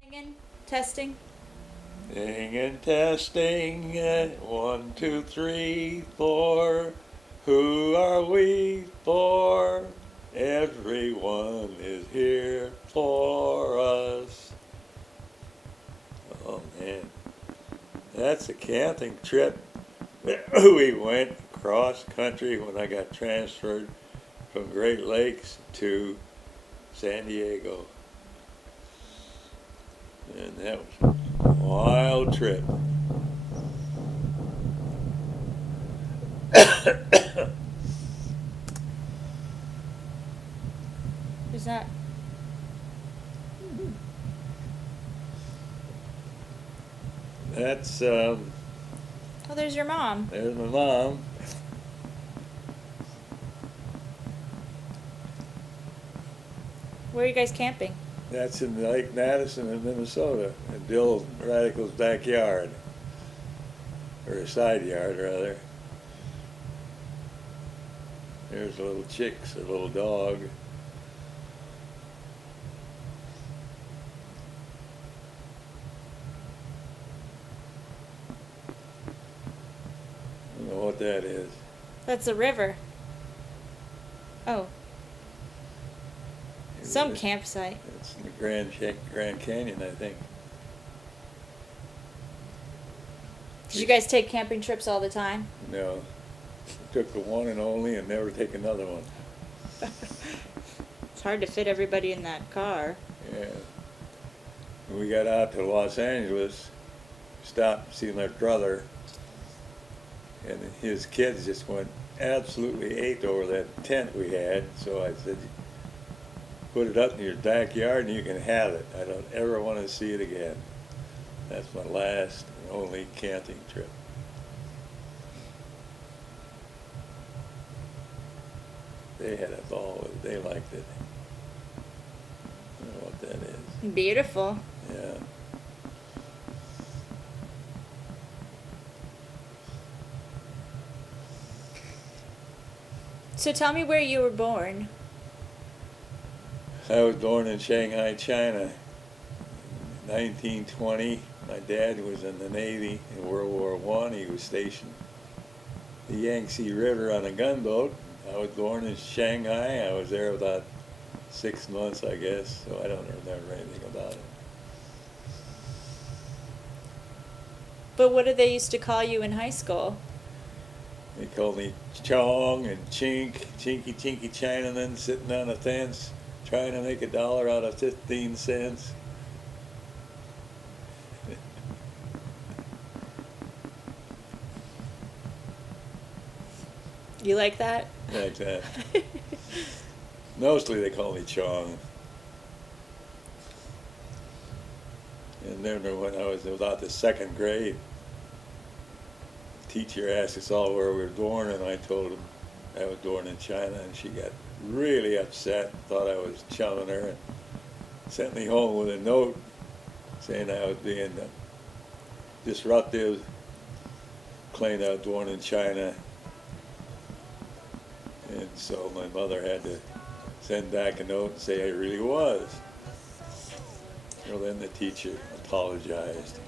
Singing, testing. Singing, testing, 1, 2, 3, 4. Who are we for? Everyone is here for us. Oh man, that's a camping trip. We went cross country when I got transferred from Great Lakes to San Diego. And that was a wild trip. Who's that? That's, Oh, there's your mom. there's my mom. Where are you guys camping? That's in Lake Madison in Minnesota, in Bill Radical's backyard, or a side yard rather. There's little chicks, a little dog. I don't know what that is. That's a river. Oh, some campsite. It's in the Grand Canyon, I think. Did you guys take camping trips all the time? No, took the one and only, and never take another one. It's hard to fit everybody in that car. Yeah. When we got out to Los Angeles, stopped seeing my brother, and his kids just went absolutely ate over that tent we had. So I said, put it up in your backyard and you can have it. I don't ever want to see it again. That's my last and only camping trip. They had a ball with it. They liked it. I don't know what that is. Beautiful. Yeah. So tell me where you were born. I was born in Shanghai, China, in 1920. My dad was in the Navy in World War I. He was stationed the Yangtze River on a gunboat. I was born in Shanghai. I was there about 6 months, I guess, so I don't remember anything about it. But what did they used to call you in high school? They called me Chong and Chink, Chinky Chinky Chinaman, sitting on a fence trying to make $1 out of 15 cents. You like that? Like that. Mostly they call me Chong. And then when I was about the second grade, the teacher asked us all where we were born, and I told him I was born in China, and she got really upset, thought I was chumming her, and sent me home with a note saying I was being disruptive, claimed I was born in China. And so my mother had to send back a note and say I really was. Well, then the teacher apologized.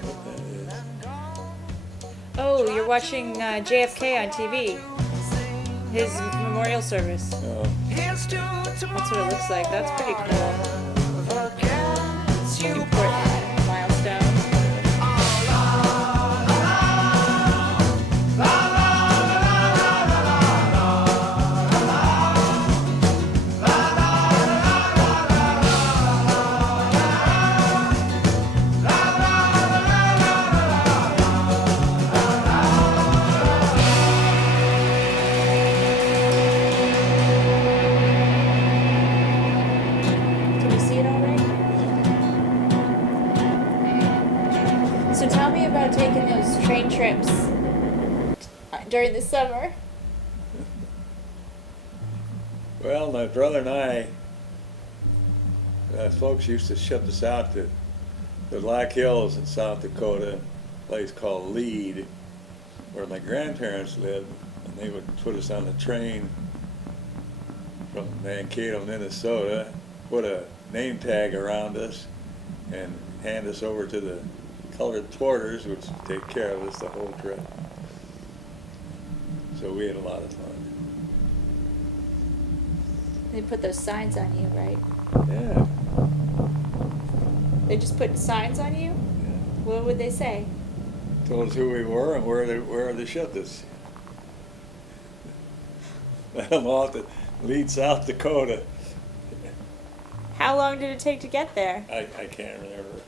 What that is. Oh, you're watching JFK on TV. His memorial service. Oh, That's what it looks like. That's pretty cool. Important milestone. Can you see it all right? So tell me about taking those train trips during the summer. well, my brother and I, folks used to ship us out to the Black Hills in South Dakota, a place called Lead. where my grandparents lived, and they would put us on the train from Mankato, Minnesota, put a name tag around us, and hand us over to the colored porters, which would take care of us the whole trip. So we had a lot of fun. They put those signs on you, right? Yeah. They just put signs on you? Yeah. What would they say? Told us who we were and where they shipped us. I'm off to Lead, South Dakota. How long did it take to get there? I can't remember.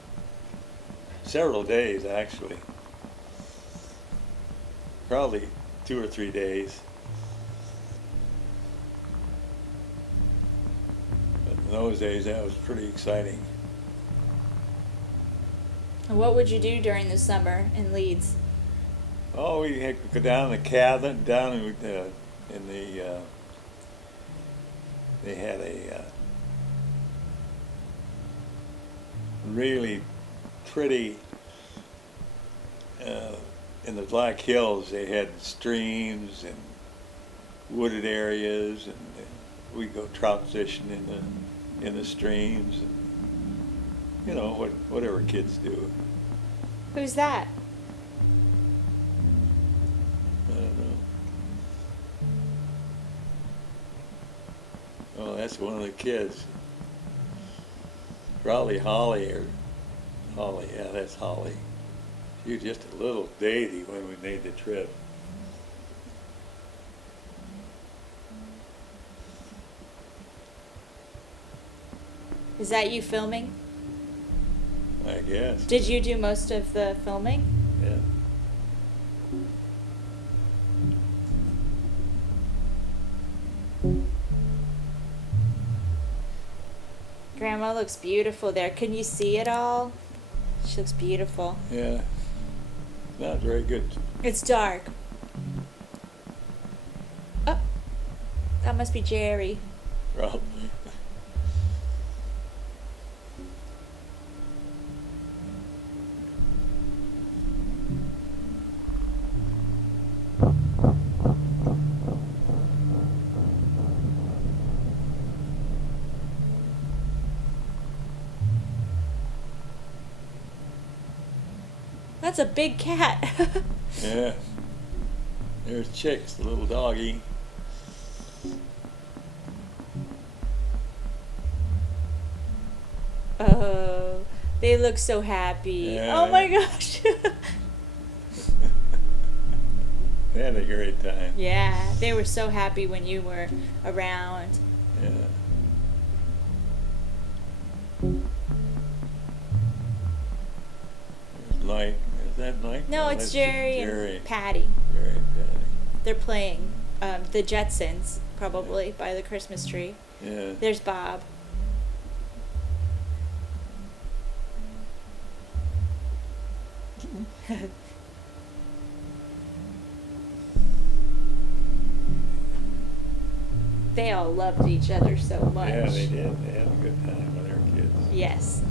Several days, actually. Probably 2 or 3 days. But in those days, that was pretty exciting. And what would you do during the summer in Leeds? Oh, we had to go down the cabin, down in the they had a really pretty, in the Black Hills, they had streams and wooded areas, and we'd go trout fishing in the streams, and, you know, whatever kids do. Who's that? I don't know. Oh, that's one of the kids. Probably Holly. Yeah, that's Holly. She was just a little baby when we made the trip. Is that you filming? I guess. Did you do most of the filming? Yeah. Grandma looks beautiful there. Can you see it all? She looks beautiful. Yeah. Not very good. It's dark. Oh, that must be Jerry. Probably. That's a big cat. Yeah. There's Chicks, the little doggy. Oh, they look so happy. Yeah. Oh my gosh. They had a great time. Yeah, they were so happy when you were around. Yeah. There's Mike. Is that Mike? No, it's that's Jerry Jerry. and Patty. Jerry and Patty. They're playing the Jetsons, probably, by the Christmas tree. Yeah. There's Bob. They all loved each other so much. Yeah, they did. They had a good time with their kids. Yes.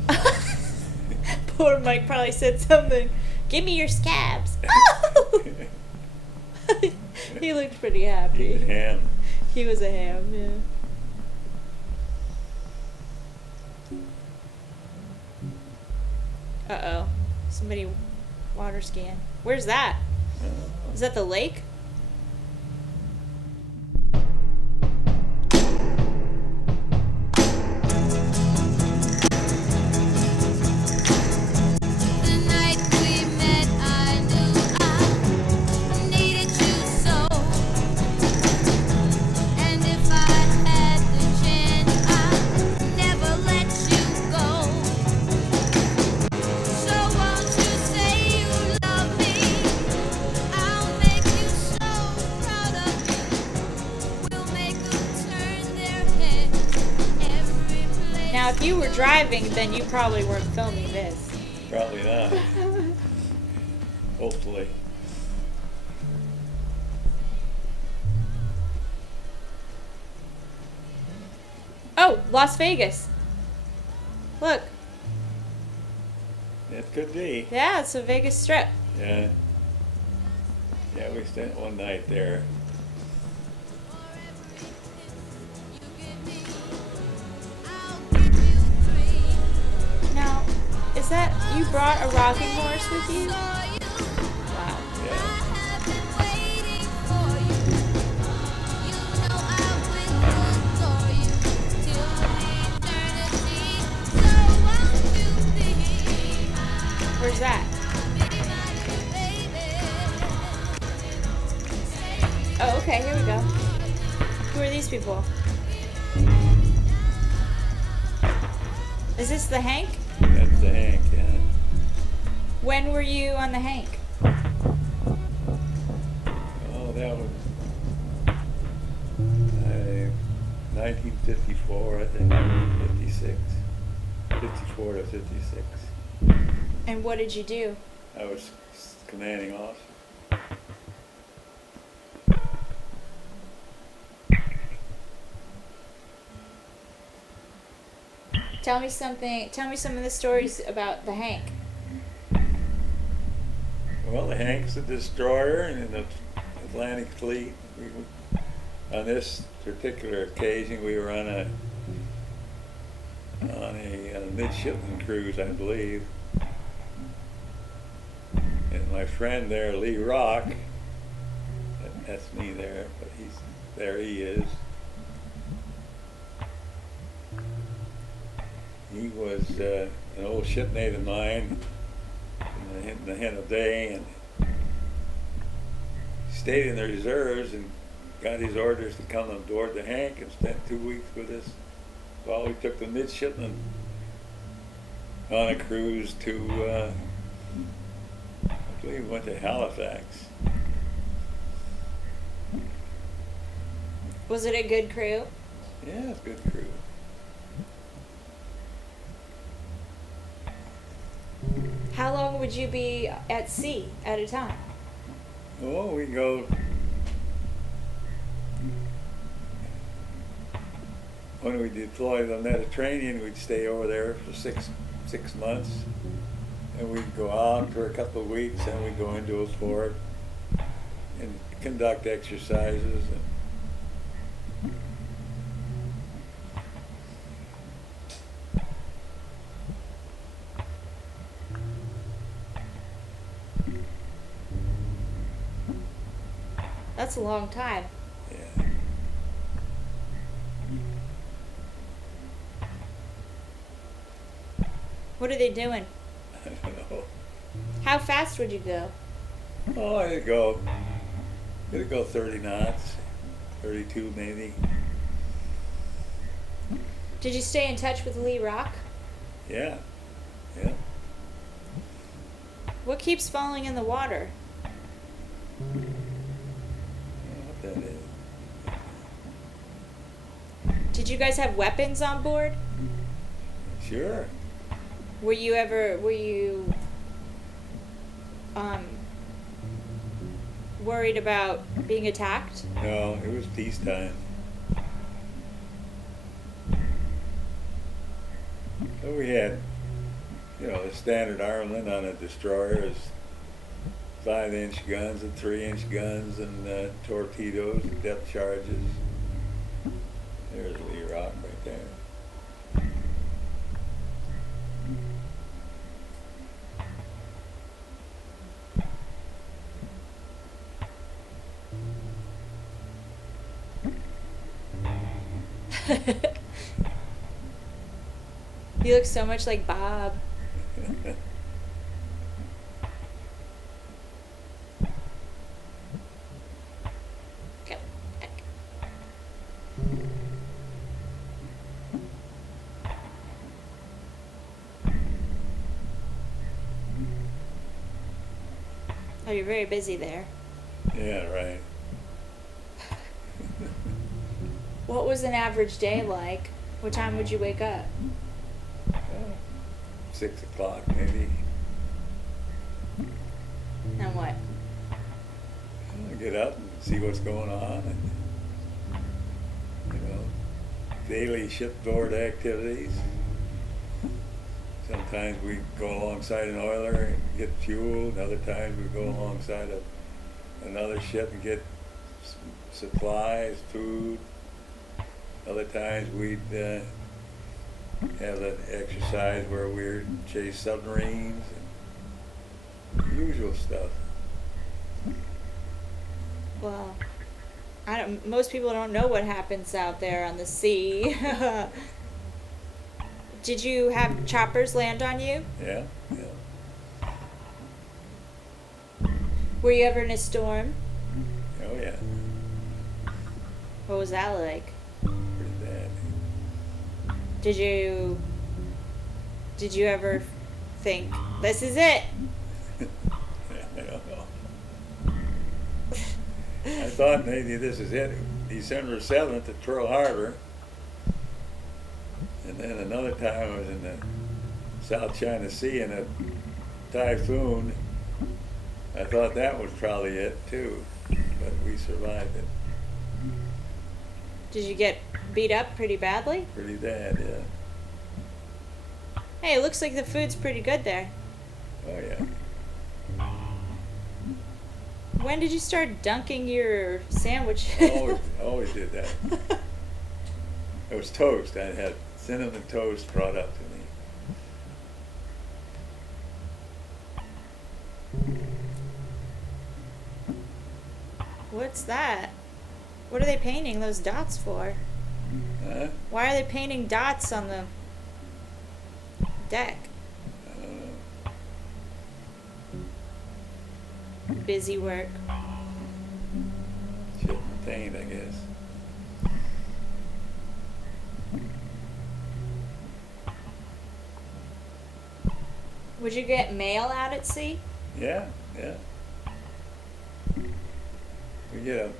Poor Mike probably said something. Give me your scabs. He looked pretty happy. He's a ham. He was a ham, yeah. Uh-oh. Somebody water skiing. Where's that? Is that the lake? The night we met, I knew I needed you so. And if I had the chance, I'd never let you go. So won't you say you love me? I'll make you so proud of me. We'll make them turn their heads every place. Now, if you were driving, then you probably weren't filming this. Probably not. Hopefully. Oh, Las Vegas. Look. It could be. Yeah, it's a Vegas Strip. Yeah. Yeah, we spent one night there. Now, is that you brought a rocking horse with you? Wow. Yeah. Where's that? Oh, okay, here we go. Who are these people? Is this the Hank? That's the Hank, yeah. When were you on the Hank? Oh, that was 1954, I think, 56. 54 to 56. And what did you do? I was commanding officer. Tell me something. Tell me some of the stories about the Hank. Well, the Hank's a destroyer and in the Atlantic Fleet. On this particular occasion, we were on a midshipman cruise, I believe. And my friend there, Lee Rock, that's me there, but he is. He was an old shipmate of mine in the Hen of Day, and stayed in the reserves and got his orders to come on board the Hank and spent 2 weeks with us while we took the midshipman on a cruise to, I believe we went to Halifax. Was it a good crew? Yeah, it's a good crew. How long would you be at sea at a time? Oh, we go. When we deploy the Mediterranean, we'd stay over there for six months, and we'd go out for a couple of weeks, and we'd go into a fort and conduct exercises. That's a long time. Yeah. What are they doing? I don't know. How fast would you go? Oh, it'd go 30 knots, 32 maybe. Did you stay in touch with Lee Rock? Yeah, yeah. What keeps falling in the water? I don't know what that is. Did you guys have weapons on board? Sure. Were you worried about being attacked? No, it was peacetime. So we had, the standard armament on a destroyer is 5-inch guns and 3-inch guns and torpedoes and depth charges. There's Lee Rock right there. You look so much like Bob. Go back. Oh, you're very busy there. Yeah, right. What was an average day like? What time would you wake up? 6 o'clock maybe. And what? Get up and see what's going on, and daily shipboard activities. Sometimes we go alongside an oiler and get fuel, and other times we go alongside a another ship and get supplies, food. Other times we'd have an exercise where we'd chase submarines and usual stuff. Well, most people don't know what happens out there on the sea. Did you have choppers land on you? Yeah, yeah. Were you ever in a storm? Oh yeah, What was that like? pretty bad. Did you ever think, this is it? I don't know. I thought maybe this is it. December 7th at Pearl Harbor. And then another time I was in the South China Sea in a typhoon. I thought that was probably it too, but we survived it. Did you get beat up pretty badly? Pretty bad, yeah. Hey, it looks like the food's pretty good there. Oh yeah. When did you start dunking your sandwich? Always did that. It was toast. I had cinnamon toast brought up to me. What's that? What are they painting those dots for? Huh? Why are they painting dots on the deck? I don't know. Busy work. Ship maintained, I guess. Would you get mail out at sea? Yeah, yeah. We get a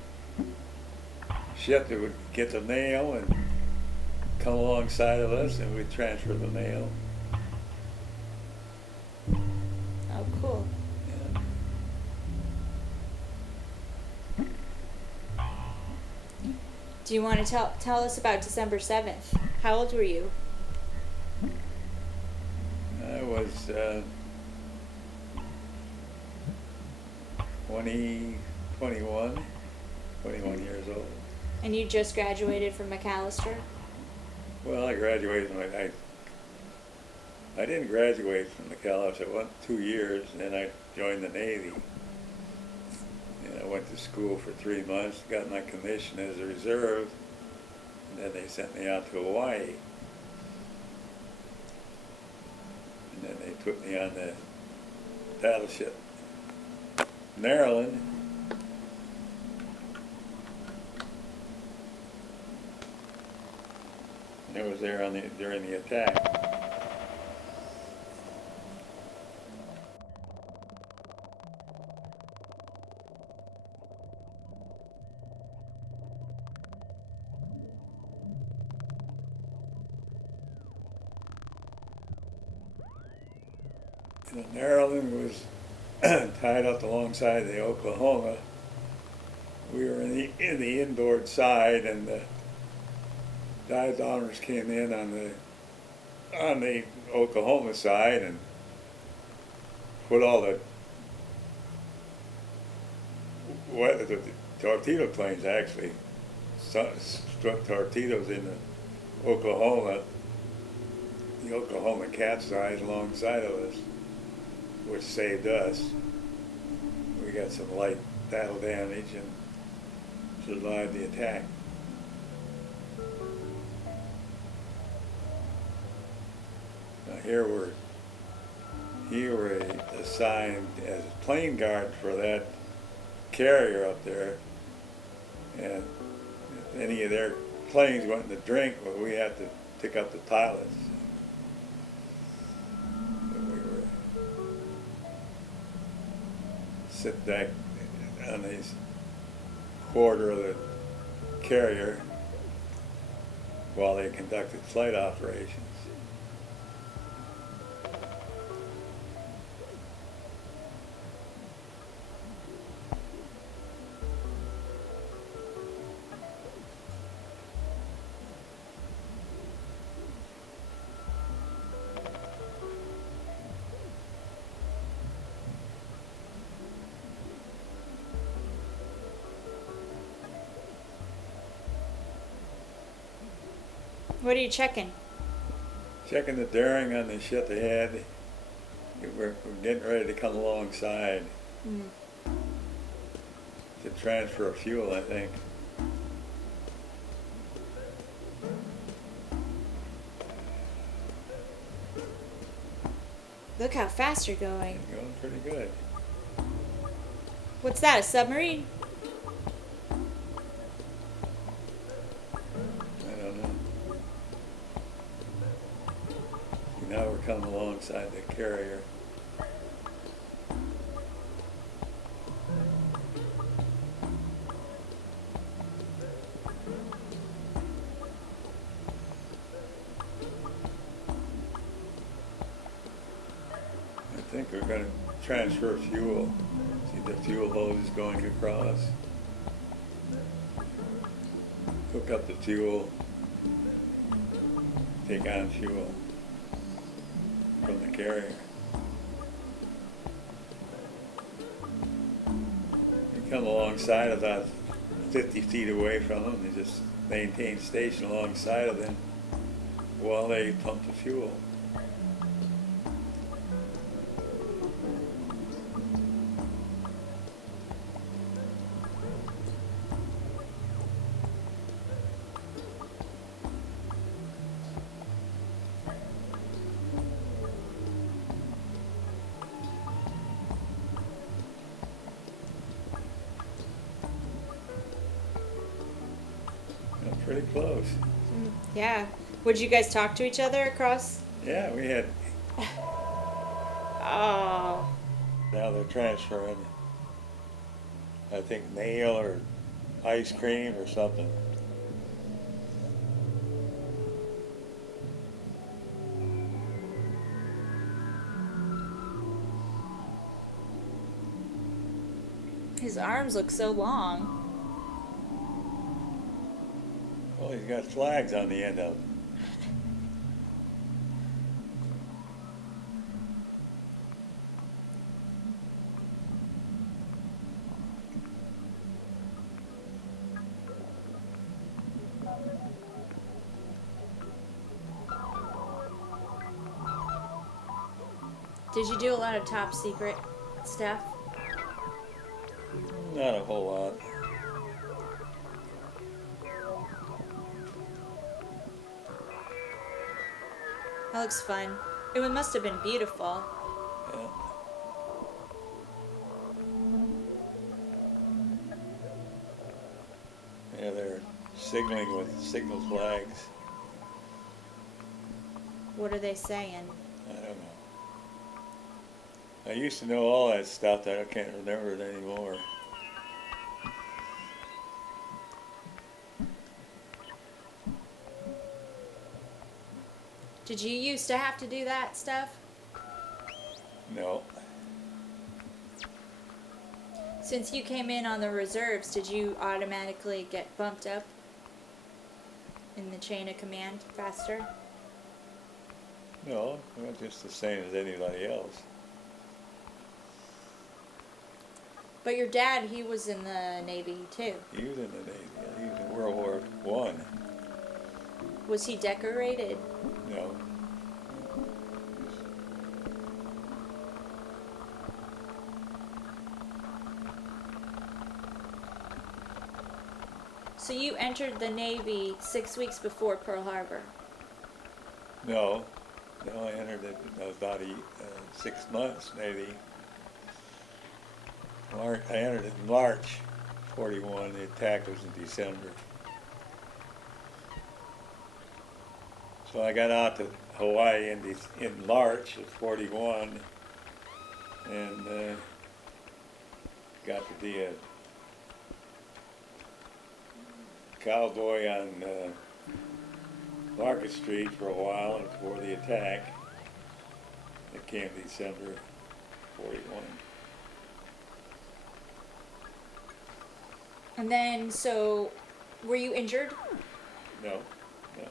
ship that would get the mail and come alongside of us, and we'd transfer the mail. Oh, cool. Yeah. Do you want to tell us about December 7th? How old were you? I was 21 years old. And you just graduated from McAllister? Well, I graduated. I didn't graduate from McAllister. I went 2 years, and then I joined the Navy. And I went to school for 3 months, got my commission as a reserve, and then they sent me out to Hawaii. And then they put me on the battleship Maryland. And I was there during the attack. And Maryland was tied up alongside the Oklahoma. We were in the inboard side, and the dive bombers came in on the Oklahoma side and put all the torpedo planes actually struck torpedoes in the Oklahoma. The Oklahoma capsized alongside of us, which saved us. We got some light battle damage and survived the attack. Now here we're assigned as a plane guard for that carrier up there, and if any of their planes went to drink, well, we had to pick up the pilots. Sit back on the quarter of the carrier while they conducted flight operations. What are you checking? Checking the bearing on the ship ahead. We're getting ready to come alongside to transfer fuel, I think. Look how fast you're going. Going pretty good. What's that, a submarine? I don't know. Now we're coming alongside the carrier. I think we're going to transfer fuel. See the fuel hose is going across. Hook up the fuel. Take on fuel from the carrier. You come alongside about 50 feet away from them and just maintain station alongside of them while they pump the fuel. Pretty close. Yeah. Would you guys talk to each other across? Yeah, we had. Oh. Now they're transferring, I think, nail or ice cream or something. His arms look so long. Well, he's got flags on the end of them. Did you do a lot of top secret stuff? Not a whole lot. That looks fun. It must have been beautiful. Yeah. Yeah, they're signaling with signal flags. What are they saying? I don't know. I used to know all that stuff, I can't remember it anymore. Did you used to have to do that stuff? No. Since you came in on the reserves, did you automatically get bumped up in the chain of command faster? No, well, just the same as anybody else. But your dad, he was in the Navy too. He was in the Navy. He was in World War One. Was he decorated? No. So you entered the Navy 6 weeks before Pearl Harbor. No. No, I entered it about 6 months, maybe. I entered it in March 41. The attack was in December. So I got out to Hawaii in March of 41 and got to be a cowboy on Market Street for a while before the attack that came December 41. And then, so, were you injured? No, no,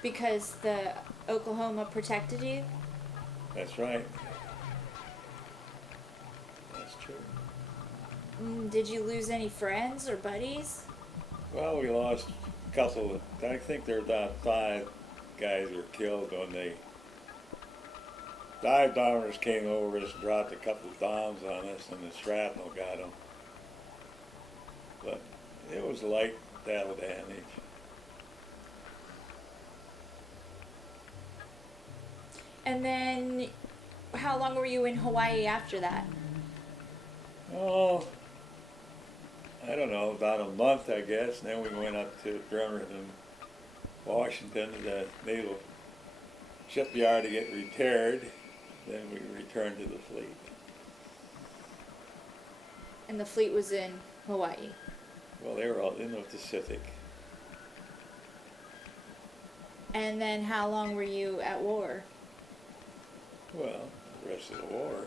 Because the Oklahoma protected you? that's right. That's true. Did you lose any friends or buddies? Well, we lost a couple, I think there were about 5 guys were killed when they dive bombers came over us and dropped a couple of bombs on us, and the shrapnel got them. But it was light battle damage. And then, how long were you in Hawaii after that? Oh, I don't know, about a month, I guess. And then we went up to Bremerton, Washington, to the naval shipyard to get repaired. Then we returned to the fleet. And the fleet was in Hawaii. Well, they were all in the Pacific. And then how long were you at war? Well, the rest of the war.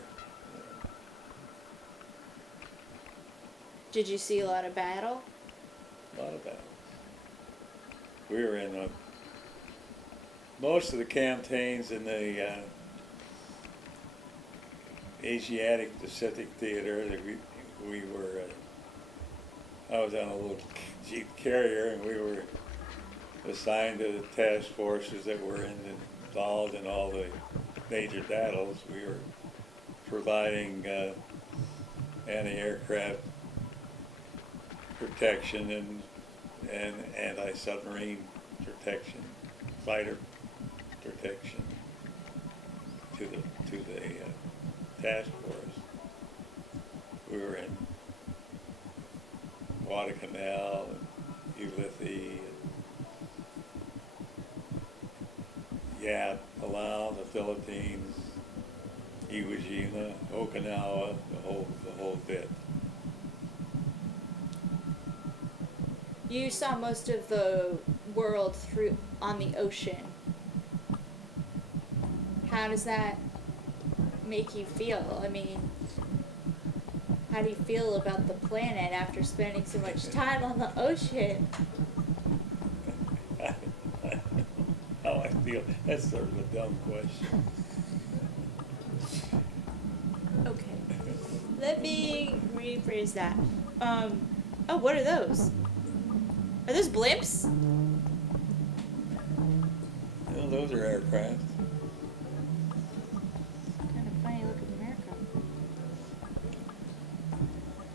Did you see a lot of battle? A lot of battles. We were in most of the campaigns in the Asiatic Pacific Theater. That we were. I was on a little Jeep carrier, and we were assigned to the task forces that were involved in all the major battles. We were providing anti-aircraft protection and anti-submarine protection, fighter protection to the task force. We were in Guadalcanal and Ulithi and Yap, Palau, the Philippines, Iwo Jima, Okinawa, the whole bit. You saw most of the world through on the ocean. How does that make you feel? I mean, how do you feel about the planet after spending so much time on the ocean? I don't know how I feel. That's sort of a dumb question. Okay. Let me rephrase that. Oh, what are those? Are those blimps? No, those are aircraft. Kind of funny looking America.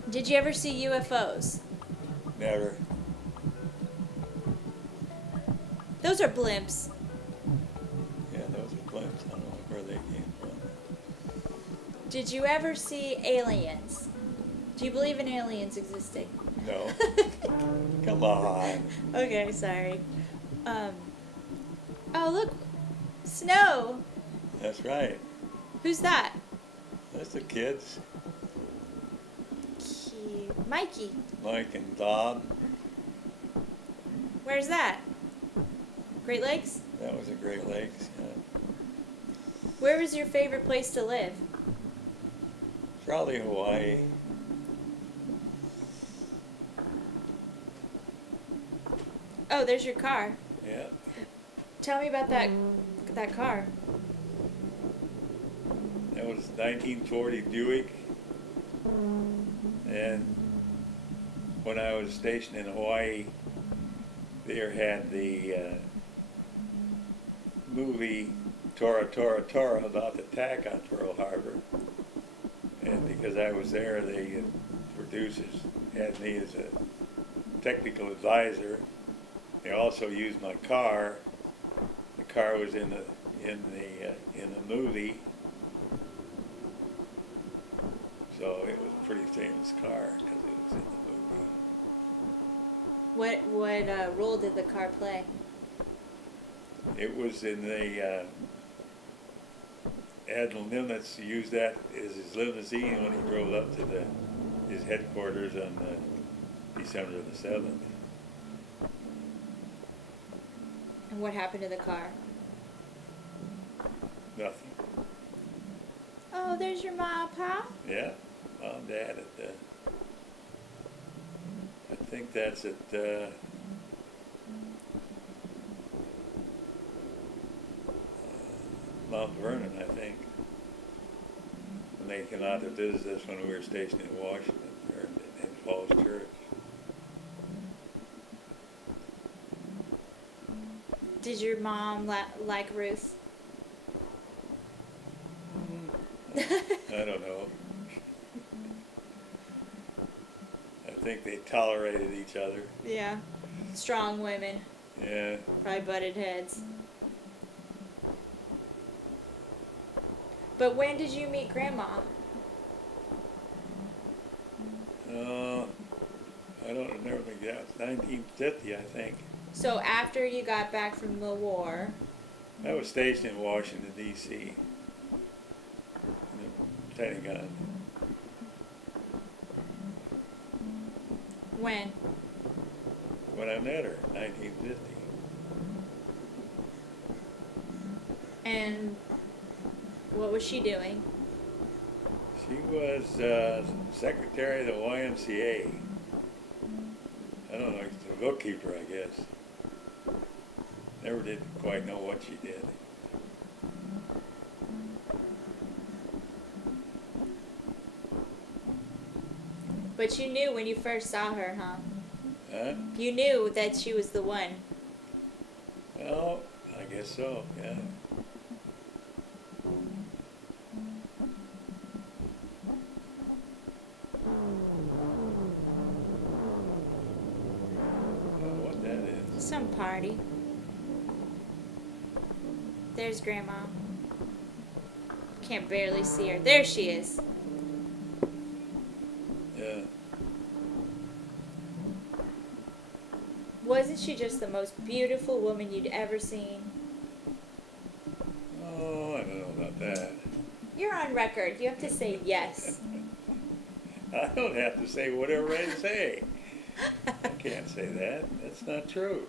Did you ever see UFOs? Never. Those are blimps. Yeah, those are blimps. I don't know where they came from. Did you ever see aliens? Do you believe in aliens existing? No. Come on. Okay, sorry. Oh, look. Snow. That's right. Who's that? That's the kids. Mikey. Mike and Bob. Where's that? Great Lakes? That was the Great Lakes. Yeah. Where was your favorite place to live? Probably Hawaii. Oh, there's your car. Yeah. Tell me about that car. That was 1940 Buick. And when I was stationed in Hawaii, there had the movie Tora Tora Tora about the attack on Pearl Harbor. And because I was there, the producers had me as a technical advisor. They also used my car. The car was in the movie, so it was a pretty famous car because it was in the movie. What role did the car play? It was in the Admiral Nimitz used that as his limousine when he drove up to his headquarters on December the 7th. And what happened to the car? Nothing. Oh, there's your mom, Pa. Yeah, Mom, Dad at the. I think that's at Mount Vernon, I think. When they came out to visit us when we were stationed in Washington, or in Falls Church. Did your mom like Ruth? I don't know. I think they tolerated each other. Yeah. Strong women. Yeah. Probably butted heads. But when did you meet Grandma? I don't remember the exact. 1950, I think. So after you got back from the war, I was stationed in Washington, D.C. in the Pentagon. when? When I met her, 1950. And what was she doing? She was secretary of the YMCA. I don't know, the bookkeeper, I guess. Never did quite know what she did. But you knew when you first saw her, huh? Huh? You knew that she was the one. Well, I guess so, yeah. What that is? Some party. There's Grandma. Can't barely see her. There she is. Yeah. Wasn't she just the most beautiful woman you'd ever seen? Oh, I don't know about that. You're on record. You have to say yes. I don't have to say whatever I say. I can't say that. That's not true.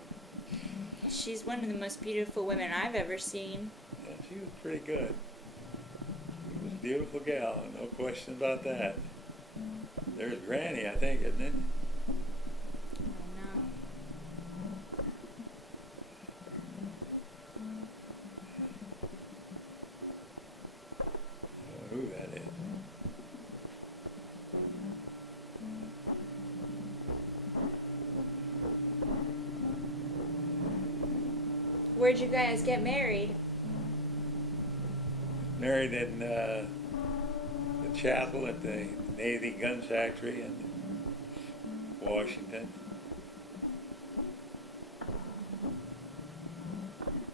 She's one of the most beautiful women I've ever seen. Yeah, she was pretty good. She was a beautiful gal, no question about that. There's Granny, I think, isn't it? I know. I don't know who that is. Where'd you guys get married? Married in the chapel at the Navy Gun Factory in Washington.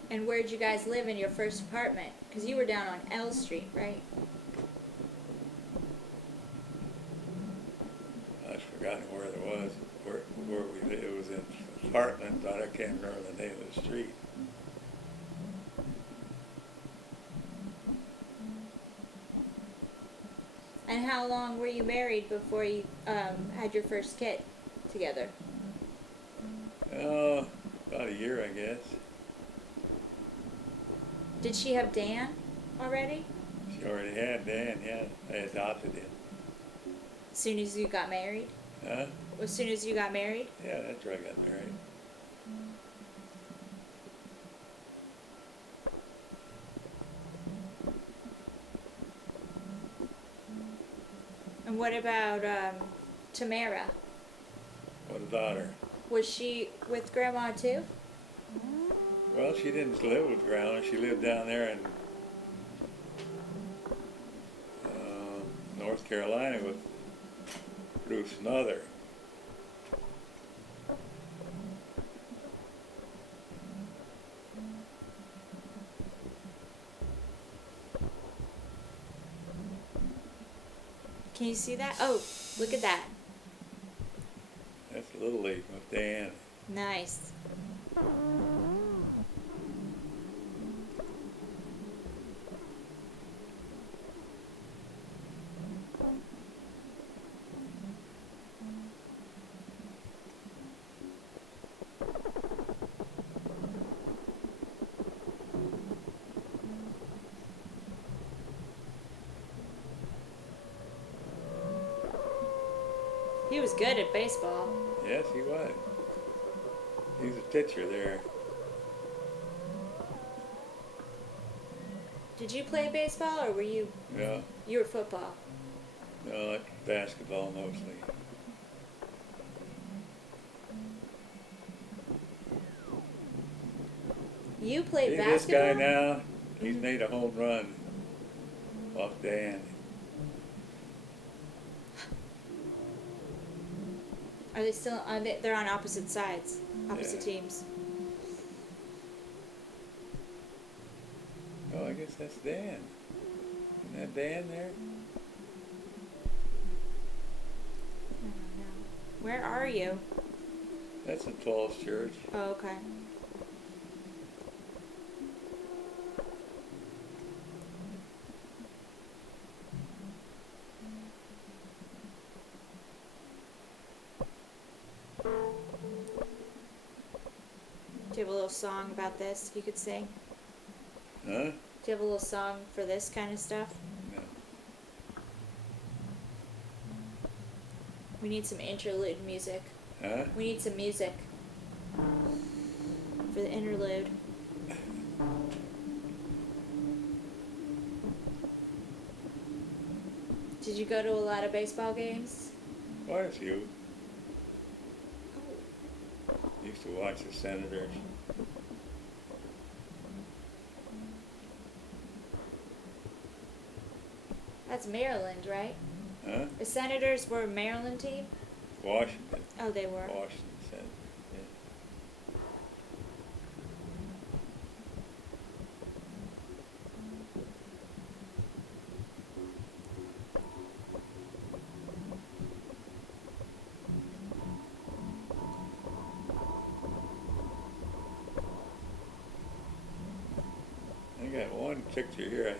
And where'd you guys live in your first apartment? Because you were down on L Street, right? I've forgotten where it was, where we lived. It was in an apartment, but I can't remember the name of the street. And how long were you married before you had your first kid together? Oh, about a year, I guess. Did she have Dan already? She already had Dan, yeah. I adopted him. As soon as you got married? Huh? As soon as you got married? Yeah, that's where I got married. And what about Tamara? What about her? Was she with Grandma too? Well, she didn't live with Grandma. She lived down there in North Carolina with Ruth's mother. Can you see that? Oh, look at that. That's Little League with Dan. Nice. He was good at baseball. Yes, he was. He was a pitcher there. Did you play baseball or were you Yeah. you were football? No, like basketball mostly. You played See this basketball? guy now? He's Mhm. made a home run off Dan. Are they still on? They're on opposite sides, opposite Yeah. teams. Oh, I guess that's Dan. Isn't that Dan there? I don't know. Where are you? That's a Falls Church. Oh, okay. Do you have a little song about this you could sing? Huh? Do you have a little song for this kind of stuff? No. We need some interlude music. Huh? We need some music for the interlude. Did you go to a lot of baseball games? Quite a few. Used to watch the Senators. That's Maryland, right? Huh? The Senators were a Maryland team? Washington. Oh, they were. Washington Senators. Yeah. I got one picture here.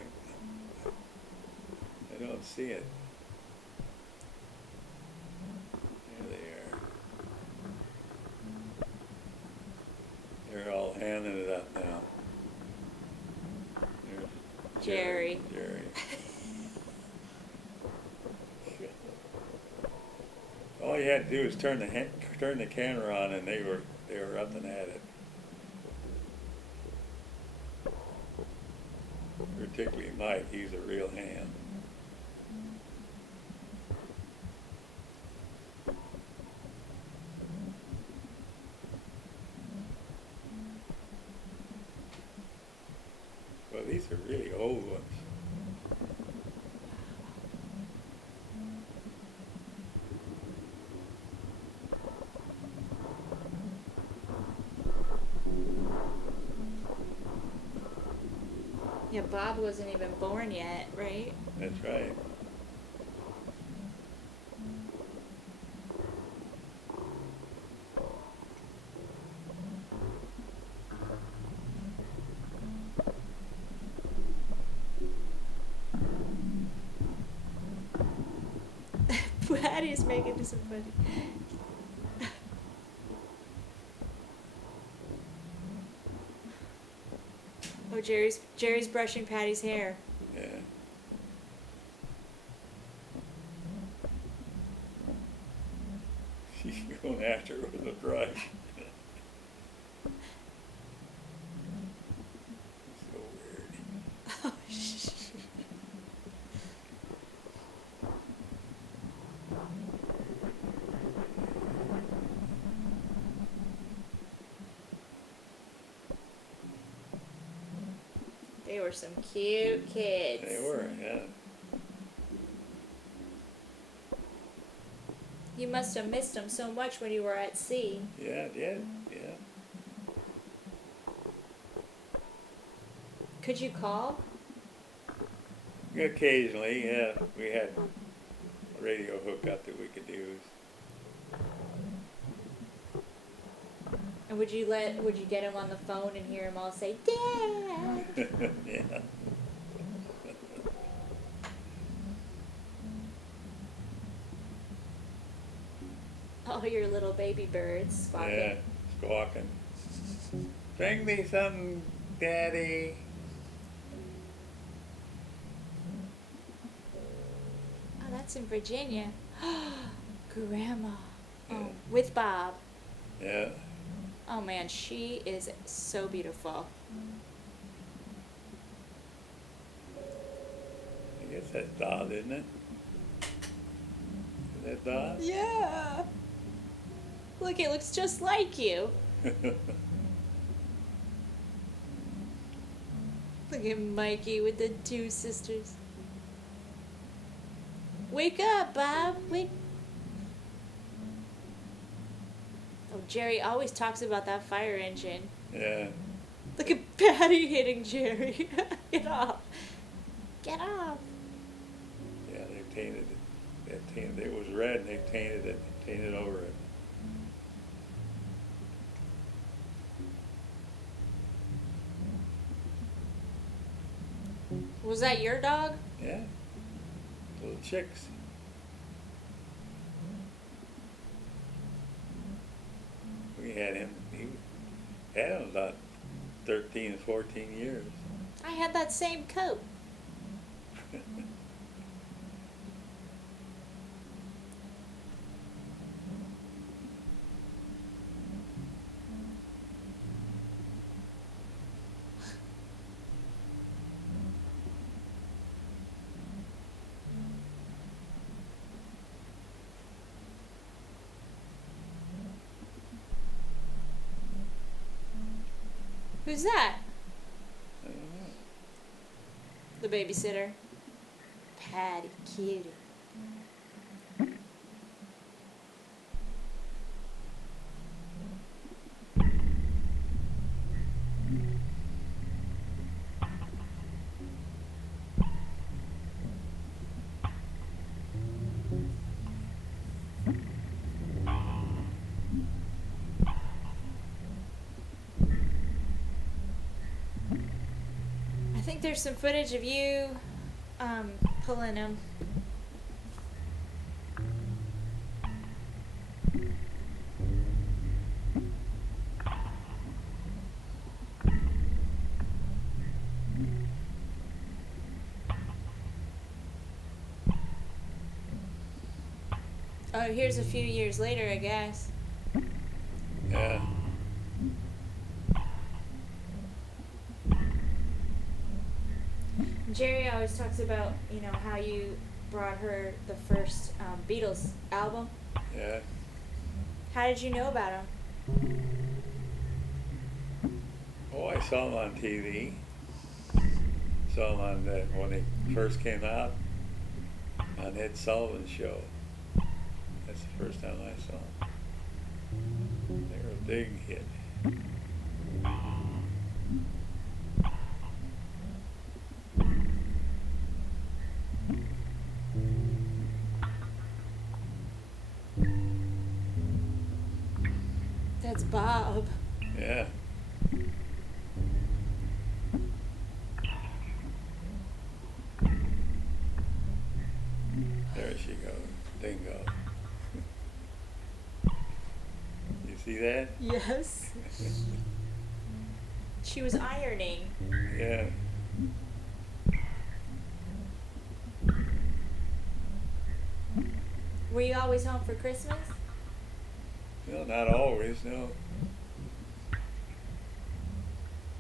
I don't see it. There they are. They're all handing it up now. There's Jerry. Jerry. All you had to do was turn the camera on, and they were up and at it. Particularly Mike, he's a real hand. Well, these are really old ones. Yeah, Bob wasn't even born yet, right? That's right. Patty's making this funny. Oh, Jerry's brushing Patty's hair. Yeah. She's going after her with a brush. So weird. Oh, shh. They were some cute kids. They were, yeah. You must have missed them so much when you were at sea. Yeah, I did. Yeah. Could you call? Occasionally, yeah. We had a radio hookup that we could use. And would you get him on the phone and hear him all say, Dad? Yeah. All your little baby birds squawking. Yeah, squawking. Bring me something, Daddy. Oh, that's in Virginia. Grandma. Yeah. Oh, with Bob. Yeah. Oh man, she is so beautiful. I guess that's Dodd, isn't it? Is that Dodd? Yeah. Look, it looks just like you. Fucking Mikey with the two sisters. Wake up, Bob. Wake. Oh, Jerry always talks about that fire engine. Yeah. Look at Patty hitting Jerry. Get off. Get off. Yeah, they painted it. It was red and they painted it. Painted over it. Was that your dog? Yeah. Little chicks. We had him. He had him about 13 or 14 years. I had that same coat. Who's that? I don't know. The babysitter. Patty, kitty. I think there's some footage of you pulling him. Oh, here's a few years later, I guess. Yeah. Jerry always talks about, you know, how you brought her the first Beatles album. Yeah. How did you know about him? Oh, I saw him on TV. Saw him on when they first came out on Ed Sullivan's show. That's the first time I saw them. They were a big hit. That's Bob. Yeah. There she goes. Dingo. You see that? Yes. She was ironing. Yeah. Were you always home for Christmas? No, not always, no.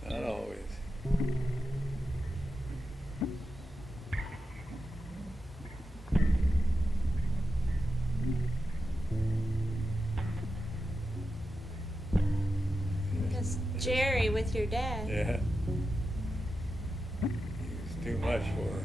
Not always. Because Jerry with your dad. Yeah. He was too much for her.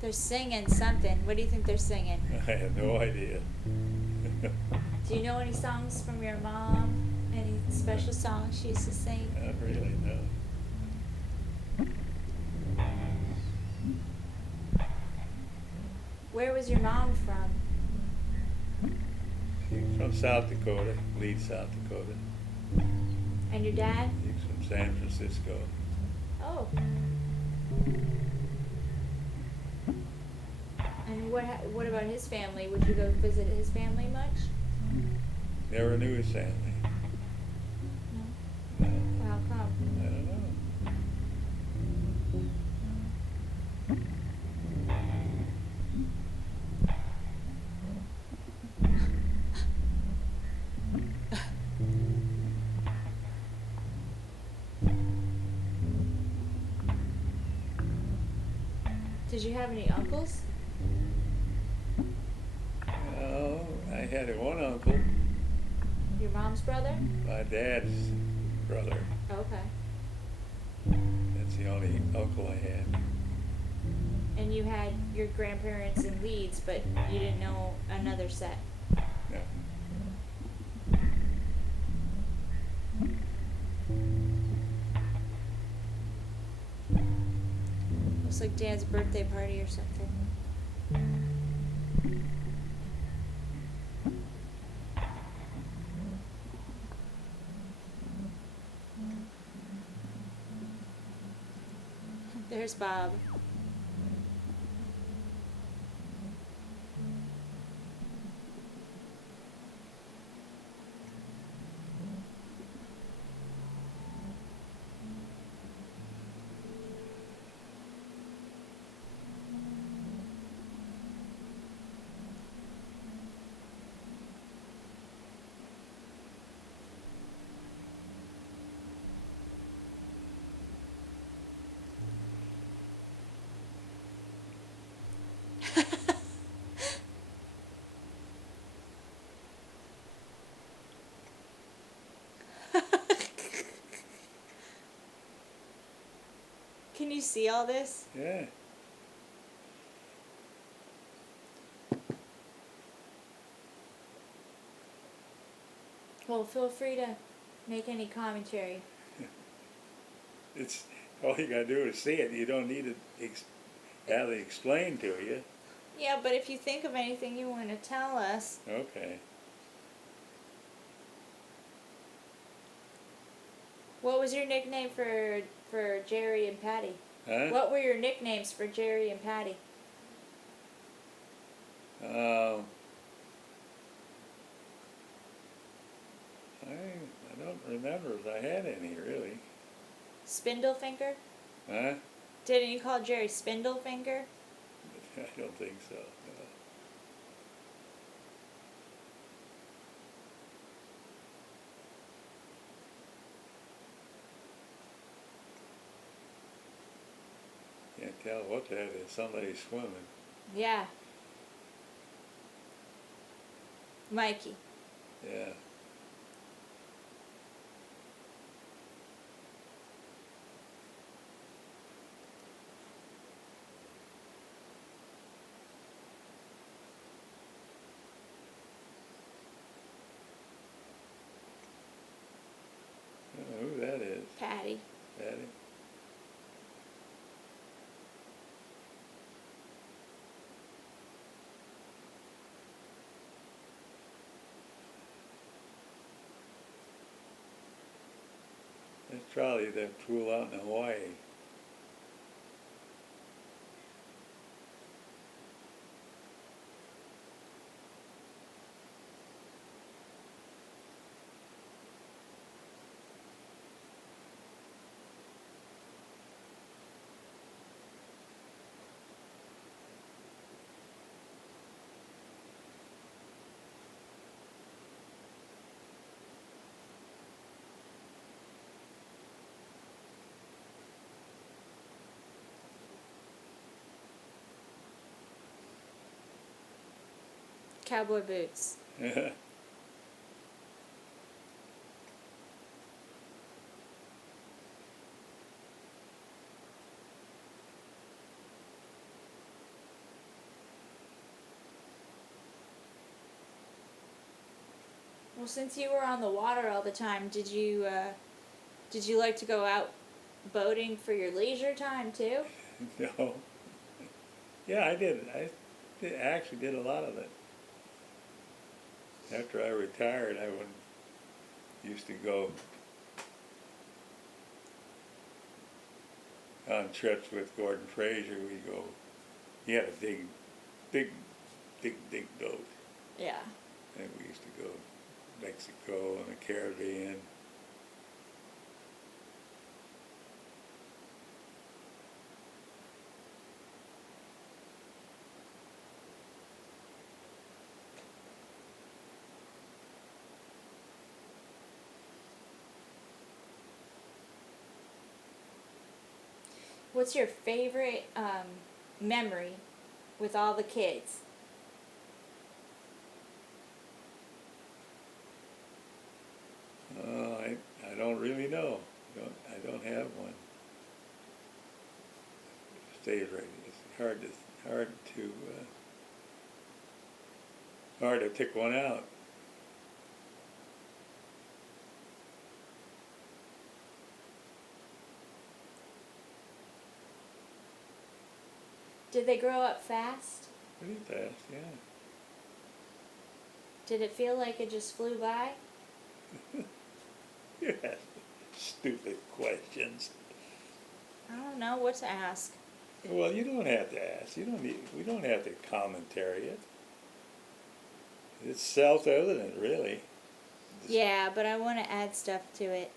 They're singing something. What do you think they're singing? I have no idea. Do you know any songs from your mom? Any special songs she used to sing? Not really, no. Where was your mom from? He's from South Dakota, Leeds, South Dakota. And your dad? He's from San Francisco. Oh. And what about his family? Would you go visit his family much? Never knew his family. No. No, How come? I don't know. Did you have any uncles? Oh, I had one uncle, Your mom's brother? my dad's brother. Okay. That's the only uncle I had. And you had your grandparents in Leeds, but you didn't know another set. No. Looks like Dad's birthday party or something. There's Bob. Can you see all this? Yeah. Well, feel free to make any commentary. It's all you gotta do is see it. You don't need to have it explained to you. Yeah, but if you think of anything you want to tell us. Okay. What was your nickname for Jerry and Patty? Huh? What were your nicknames for Jerry and Patty? I don't remember if I had any really. Spindlefinger? Huh? Didn't you call Jerry Spindlefinger? I don't think so. No. Can't tell what that is. Somebody swimming. Yeah. Mikey. Yeah. I don't know who that is. Patty. Patty. That's probably that pool out in Hawaii. Cowboy boots. Well, since you were on the water all the time, did you like to go out boating for your leisure time too? No. Yeah, I did. Actually did a lot of it. After I retired, used to go on trips with Gordon Fraser. We'd go. He had a big boat, Yeah. and we used to go to Mexico and the Caribbean. What's your favorite memory with all the kids? I don't really know. I don't have one. Stage right. It's hard to pick one out. Did they grow up fast? Pretty fast, yeah. Did it feel like it just flew by? You ask stupid questions. I don't know what to ask. Well, you don't have to ask. We don't have to commentary it. It's self-evident, really. Yeah, but I want to add stuff to it.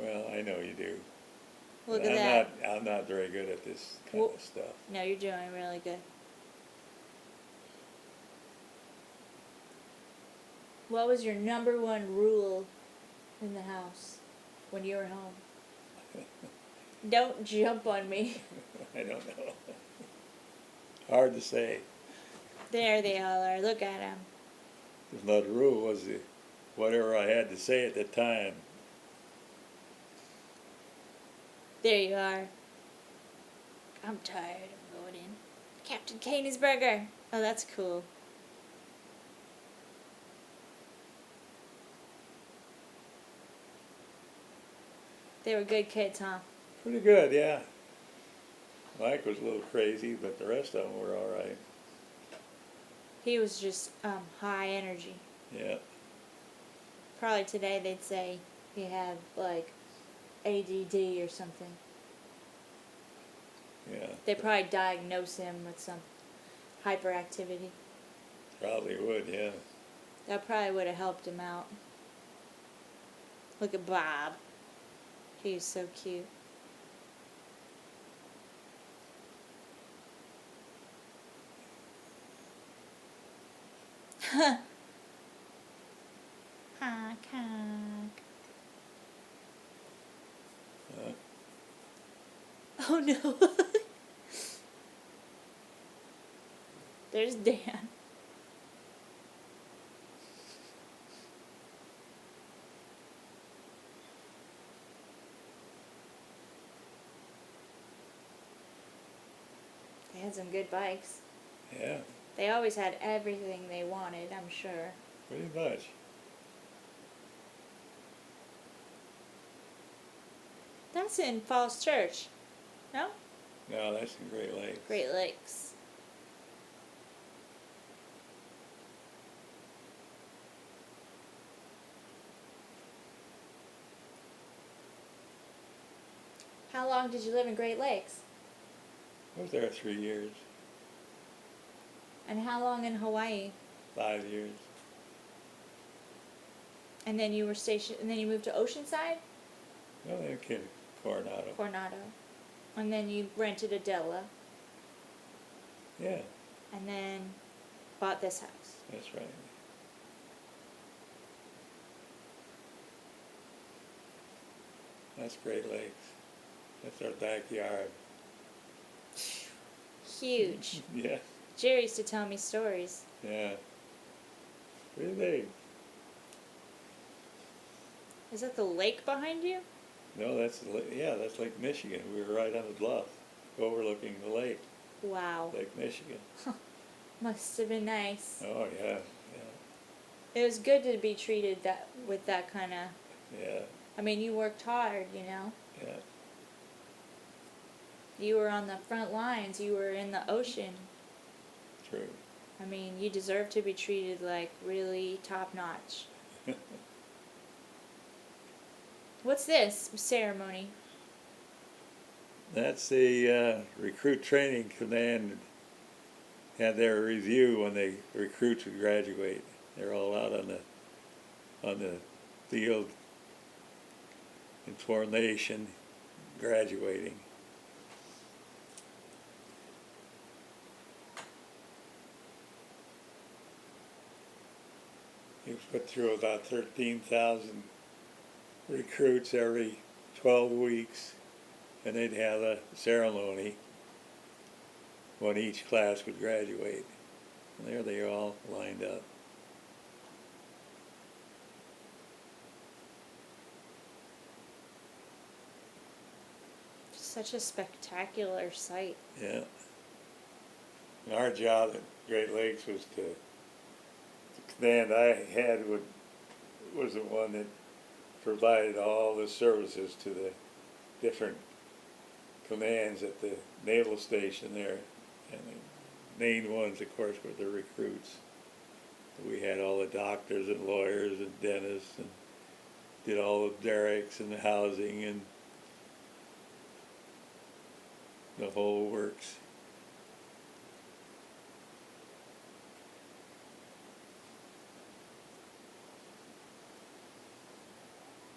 Well, I know you do. Look But at that. I'm not very good at this kind Well- of stuff. No, you're doing really good. What was your number one rule in the house when you were home? Don't jump on me. I don't know. Hard to say. There they all are. Look at them. There's not a rule, was it? Whatever I had to say at the time. There you are. I'm tired of going in. Captain Caney's Burger. Oh, that's cool. They were good kids, huh? Pretty good, yeah. Mike was a little crazy, but the rest of them were all right. He was just high energy. Yeah. Probably today they'd say he had like ADD or something. Yeah. They probably diagnose him with some hyperactivity. Probably would, yeah. That probably would have helped him out. Look at Bob. He's so cute. Honk, honk. Oh no. There's Dan. They had some good bikes. Yeah, They always had everything they wanted, I'm sure. pretty much. That's in Falls Church. No? No, that's in Great Lakes. Great Lakes. How long did you live in Great Lakes? I was there 3 years, And how long in Hawaii? 5 years. And then you were stationed, and then you moved to Oceanside? Well, then came Coronado. Coronado. And then you rented a Della, Yeah, and then bought this house. that's right. That's Great Lakes. That's our backyard. Huge. Yeah, Jerry used to tell me stories. yeah. Pretty big. Is that the lake behind you? No, that's Lake Michigan. We were right on the bluff, overlooking the lake, Wow. Lake Michigan. Must have been nice. Oh yeah, It was good to be treated that with that kind of. yeah, I mean, you worked hard, you know. yeah. You were on the front lines. You were in the ocean. True. I mean, you deserve to be treated like really top notch. What's this ceremony? That's the recruit training command had their review when the recruits would graduate. They're all out on the field in formation, graduating. He was put through about 13,000 recruits every 12 weeks, and they'd have a ceremony. when each class would graduate. And there they all lined up. Such a spectacular sight. Yeah. And our job at Great Lakes was the command I had was the one that provided all the services to the different commands at the naval station there. And the main ones, of course, were the recruits. We had all the doctors and lawyers and dentists and did all the derricks and the housing and the whole works.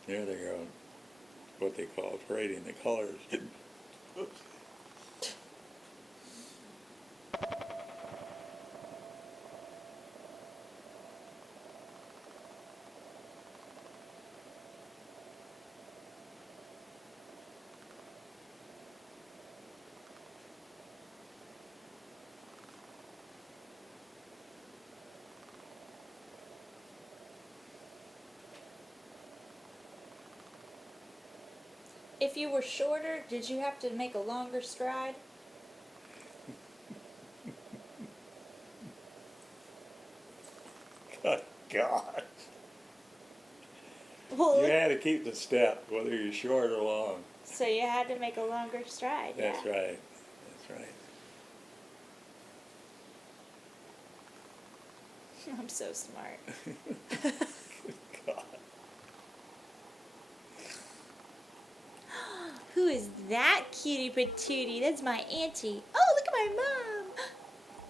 There they go, what they call parading the colors. If you were shorter, did you have to make a longer stride? Good God. Well, You had to keep the step, whether you're short or long. so you had to make a longer stride. That's yeah. right. That's right. I'm so smart. Good God. Who is that cutie patootie? That's my auntie. Oh, look at my mom.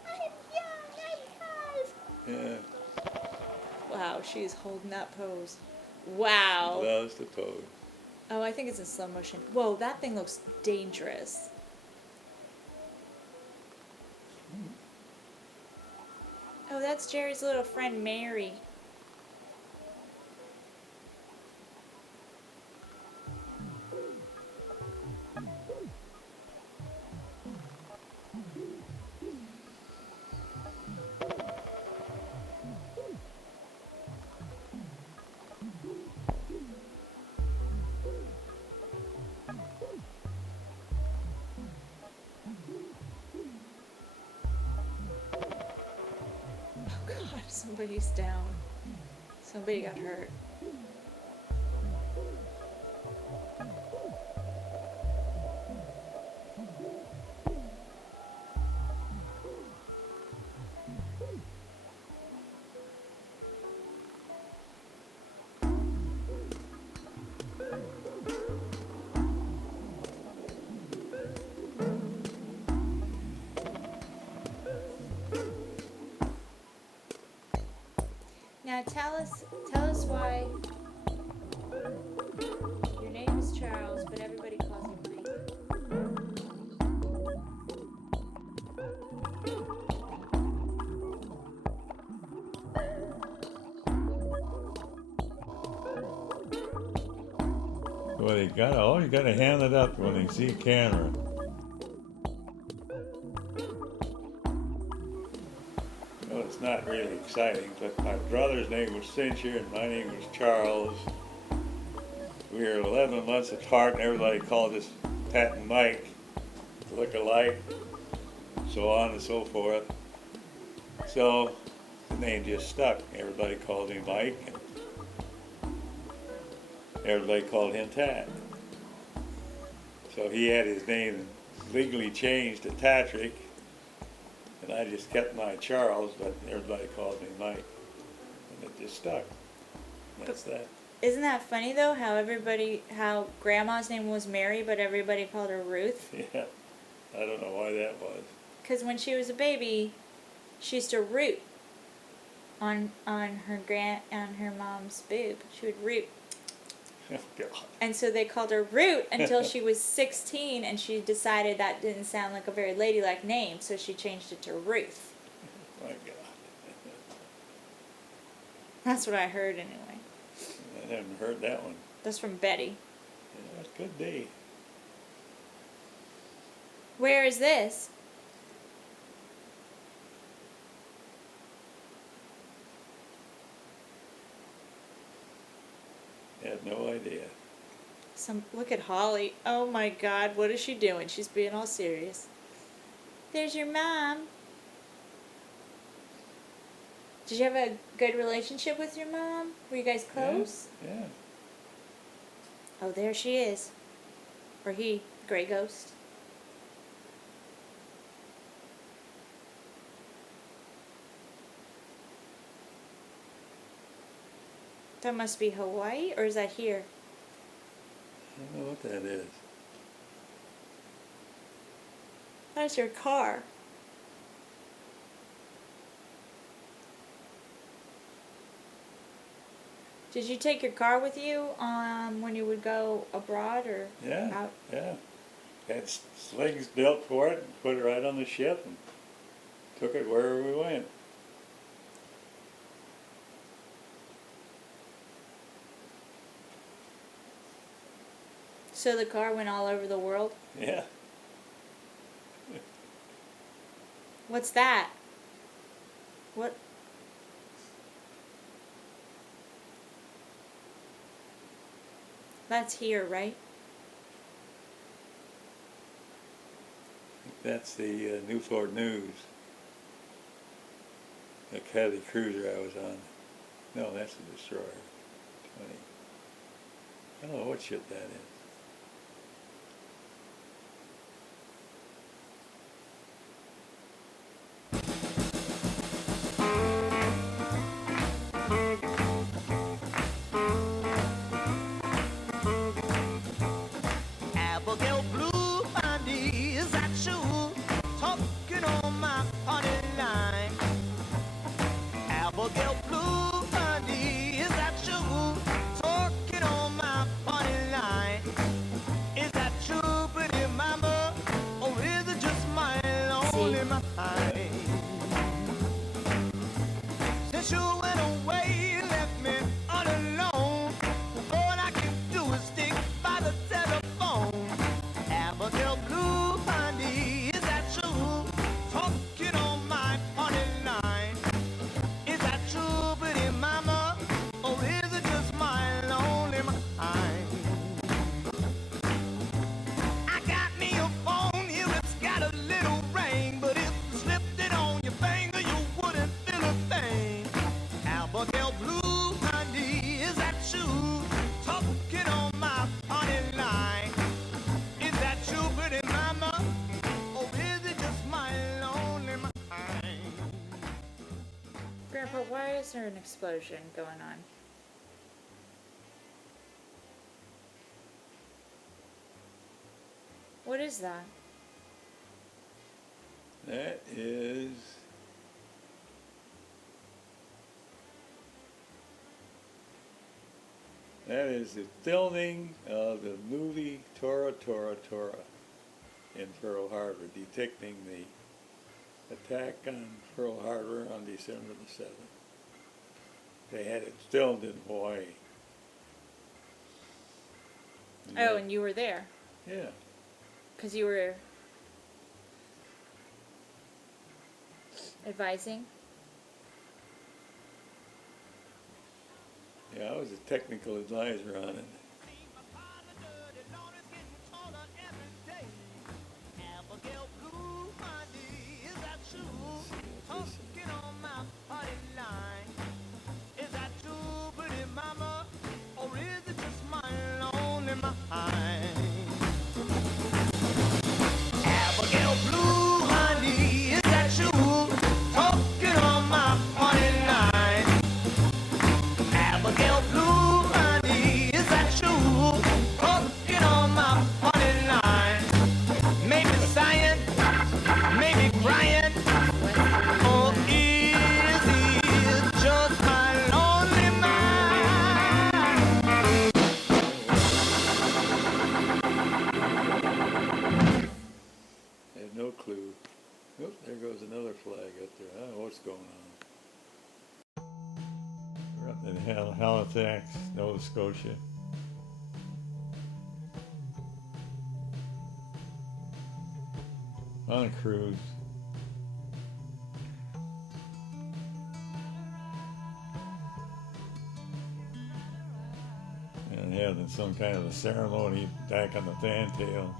I'm young. I'm 5. Yeah. Wow, she's holding that pose. Wow. Loves the pose. Oh, I think it's in slow motion. Whoa, that thing looks dangerous. Oh, that's Jerry's little friend Mary. Oh God, somebody's down. Somebody got hurt. Now tell us why your name is Charles, but everybody calls you Mike. Well, you gotta hand it up when they see camera. Well, it's not really exciting, but my brother's name was Cincher and my name was Charles. We were 11 months apart and everybody called us Pat and Mike, to look alike, so on and so forth. So the name just stuck. Everybody called him Mike and everybody called him Tat. So he had his name legally changed to Tatrick, and I just kept my Charles, but everybody called me Mike. And it just stuck. That's that. Isn't that funny though? How Grandma's name was Mary, but everybody called her Ruth. Yeah. I don't know why that was. Because when she was a baby, she used to root on her mom's boob. She would root. Oh, God. And so they called her Root until she was 16, and she decided that didn't sound like a very ladylike name, so she changed it to Ruth. My God. That's what I heard anyway. I haven't heard that one. That's from Betty. Yeah, that's a good day. Where is this? idea. Look at Holly. Oh my God, what is she doing? She's being all serious. There's your mom. Did you have a good relationship with your mom? Were you guys close? Yeah. Oh, there she is. Or he, gray ghost. That must be Hawaii, or is that here? I don't know what that is. That's your car. Did you take your car with you when you would go abroad or Yeah. out? Yeah. Had slings built for it, and put it right on the ship, and took it wherever we went. So the car went all over the world? Yeah. What's that? What? That's here, right? That's the Newport News. The Cali cruiser I was on. No, that's a destroyer. 20. I don't know what ship that is. Abigail Blue, honey, is that you? Talking on my honey line. Abigail Blue, honey, is that you? Talking on my honey line. Is that you, pretty mama? Or is it just my lonely mind? Since you went away and left me all alone, all I can do is stick by the telephone. Abigail Blue, honey, is that you? Talking on my honey line. Is that you, pretty mama? Or is it just my lonely mind? I got me a phone here, it's got a little ring, but if you slipped it on your finger, you wouldn't feel a thing. Abigail Blue, honey, is that you? Talking on my honey line. Is that you, pretty mama? Or is it just my lonely mind? Grandpa, why is there an explosion going on? What is that? That is the filming of the movie Tora Tora Tora in Pearl Harbor, depicting the attack on Pearl Harbor on December the 7th. They had it filmed in Hawaii. Oh, and you were there. Yeah. Because you were advising? Yeah, I was a technical advisor on it. Abigail Blue, honey, is that you? Talking on my honey line. Abigail Blue, honey, is that you? Talking on my honey line. Maybe sighing, maybe crying. Or is it just my lonely mind? I had no clue. Oh, there goes another flag up there. I don't know what's going on. We're up in Halifax, Nova Scotia. On a cruise. And had having some kind of a ceremony back on the fantail.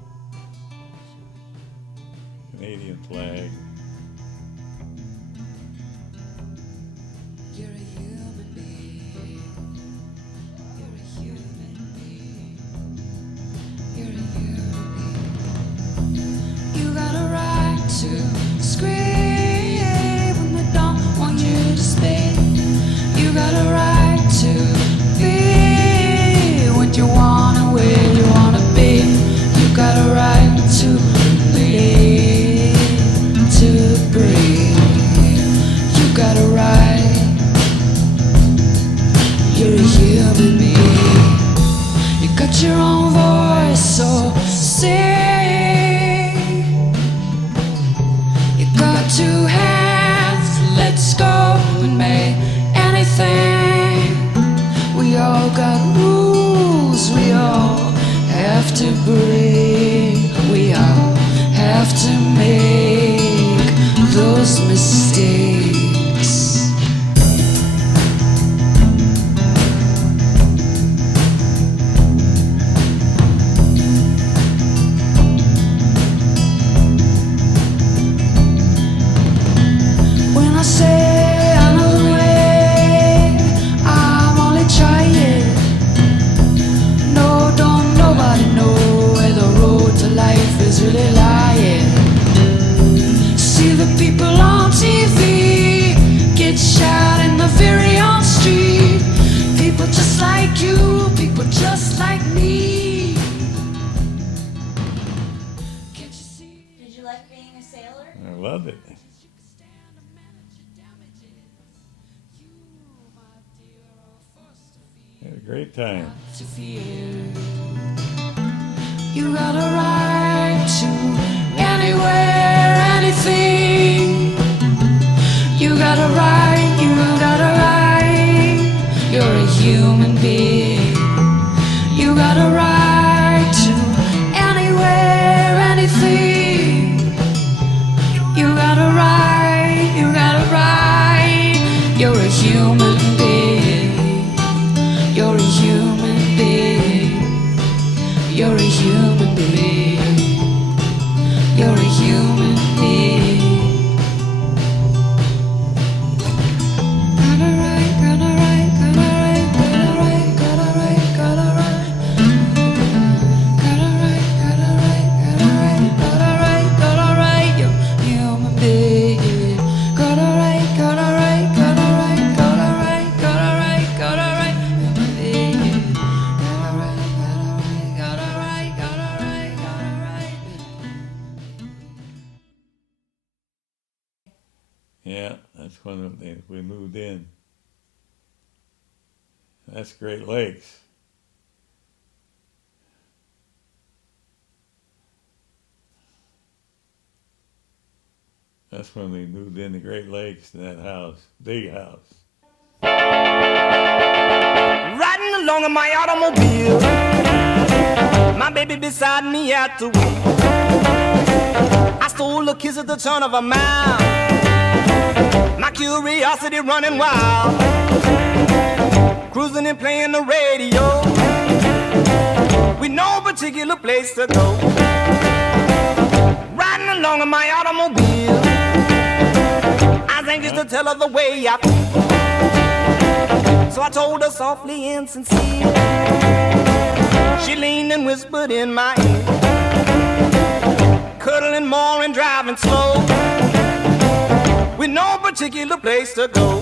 Canadian flag. You're a human being. You're a human being. You're a human being. You got a right to scream when they don't want you to speak. You got a right to be what you want and where you want to be. You got a right to live, to breathe. You got a right. You're a human being. You got your own voice, so sing. You got two hands, let's go and make anything. We all got rules, we all have to break. We all have to make those mistakes. When I say I know the way, I'm only trying. No, don't nobody know where the road to life is really lying. See the people on TV get shot in the very own street. People just like you, people just like me. Can't you see? Did you like being a sailor? I loved it. Had a great time. To fear. You got a right to anywhere, anything. You got a right, you got a right. You're a human being. You got a right to anywhere, anything. You got a right, you got a right. You're a human being. You're a human being. You're a human being. You're a human being. Got a right, got a right, got a right, got a right, got a right, got a right. Got a right, got a right, got a right, got a right, got a right. You're a human being. Got a right, got a right, got a right, got a right, got a right, got a right. Human being. Got a right, got a right, got a right, got a right, got a right. Yeah, that's when we moved in. That's Great Lakes. That's when we moved into Great Lakes to that house, big house. Riding along in my automobile, my baby beside me at the wheel. I stole a kiss at the turn of a mile, my curiosity running wild. Cruising and playing the radio, with no particular place to go. Riding along in my automobile, I was anxious to tell her the way I feel. So I told her softly and sincere. She leaned and whispered in my ear, cuddling more and driving slow, with no particular place to go.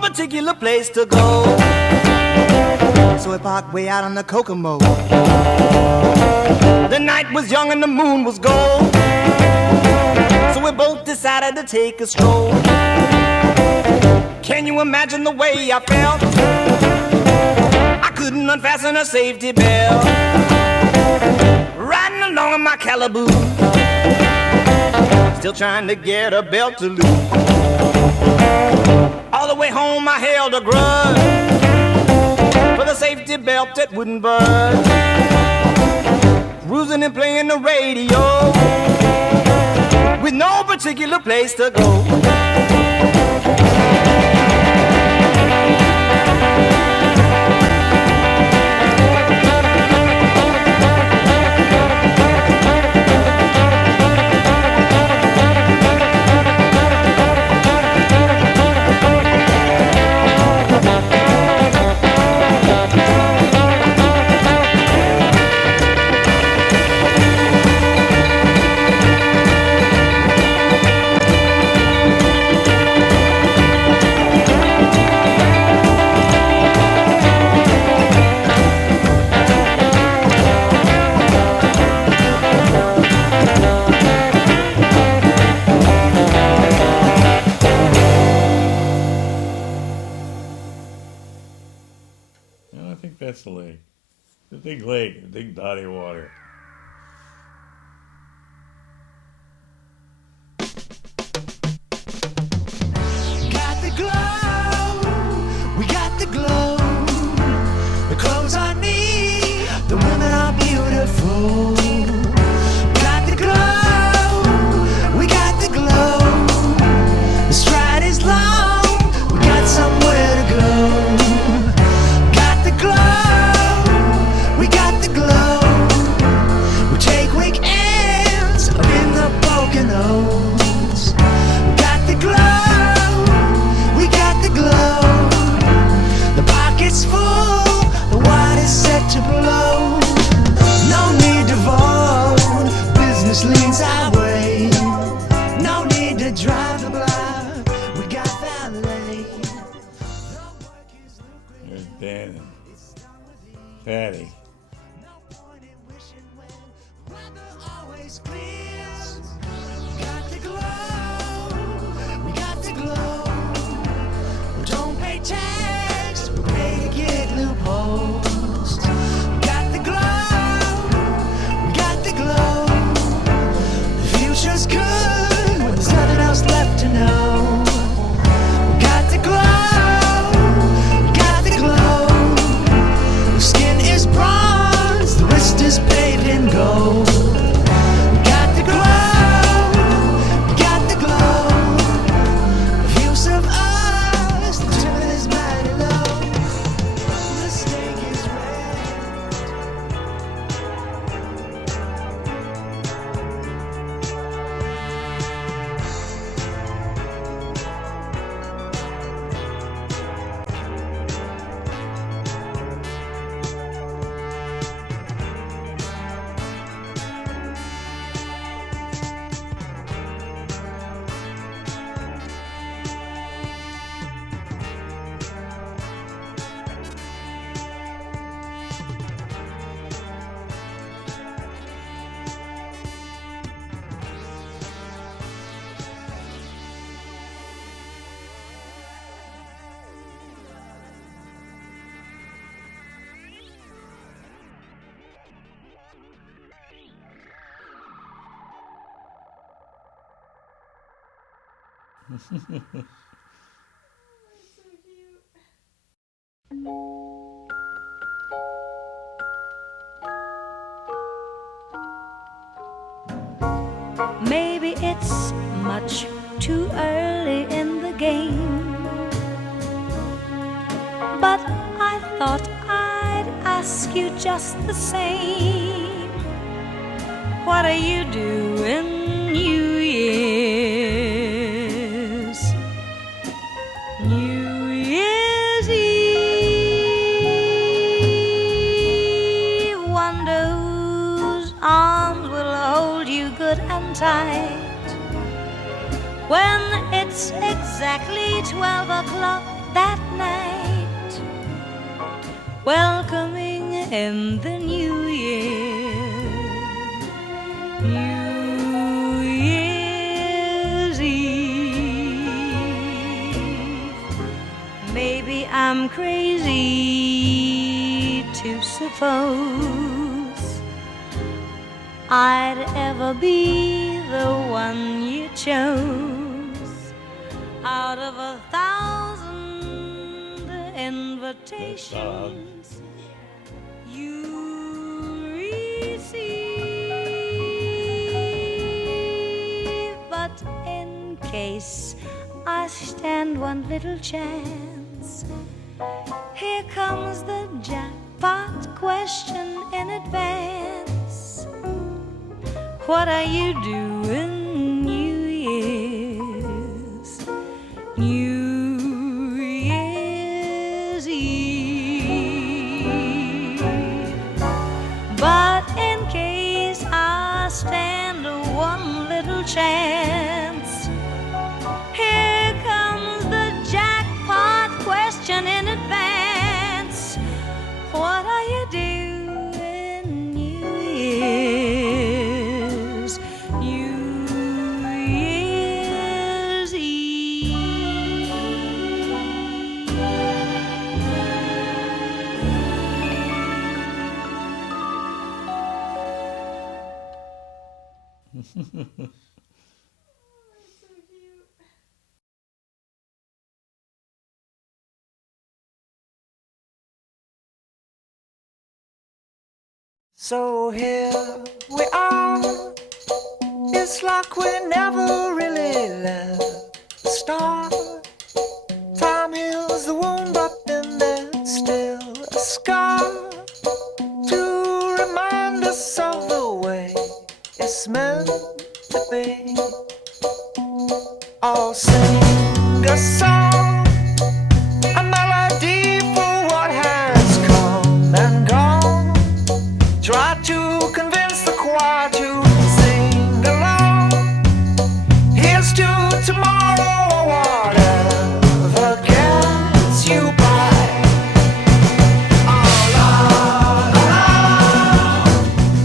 Particular place to go. So we parked way out on the Kokomo. The night was young and the moon was gold, so we both decided to take a stroll. Can you imagine the way I felt? I couldn't unfasten a safety belt. Riding along in my Calibu, still trying to get a belt to loose. All the way home I held a grudge for the safety belt that wouldn't budge. Cruising and playing the radio with no particular place to go. No, I think that's the lake. The big lake, the big body of water. Got the glow, we got the glow. The clothes on me, the women are beautiful. Got the glow, we got the glow. The stride is long, we got somewhere to go. Got the glow, we got the glow. We take weekends up in the Poconos. Got the glow, we got the glow. The pocket's full, the water's set to blow. No need to vote, business leans our way. No need to drive the block, we got valet. The work is lucrative, There's Dan and Patty. no point in wishing when weather always clears. Got the glow, we got the glow. We don't pay tax, we pay to get loopholes. Got the glow, we got the glow. The future's good when there's nothing else left to know. Got the glow, we got the glow. The skin is bronze, the wrist is paved in gold. Got the glow, we got the glow. The views of us, the tune is mighty low. The stake is red. Maybe it's much too early in the game, but I thought I'd ask you just the same. What are you doing New Year's? New Year's Eve. Wonder whose arms will hold you good and tight when it's exactly 12 o'clock that night, welcoming in the new year. New Year's Eve. Maybe I'm crazy to suppose I'd ever be the one you chose out of 1,000 invitations you receive. But in case I stand one little chance, here comes the jackpot question in advance. What are you doing New Year's? New Year's Eve. But in case I stand one little chance, here comes the jackpot question in advance. What are you doing New Year's? New Year's Eve. So here we are. It's like we never really left the start. Time heals the wound, but then there's still a scar to remind us of the way it's meant to be. I'll sing a song, a melody for what has come and gone. Try to convince the choir to sing along. Here's to tomorrow, whatever gets you by. Oh, la,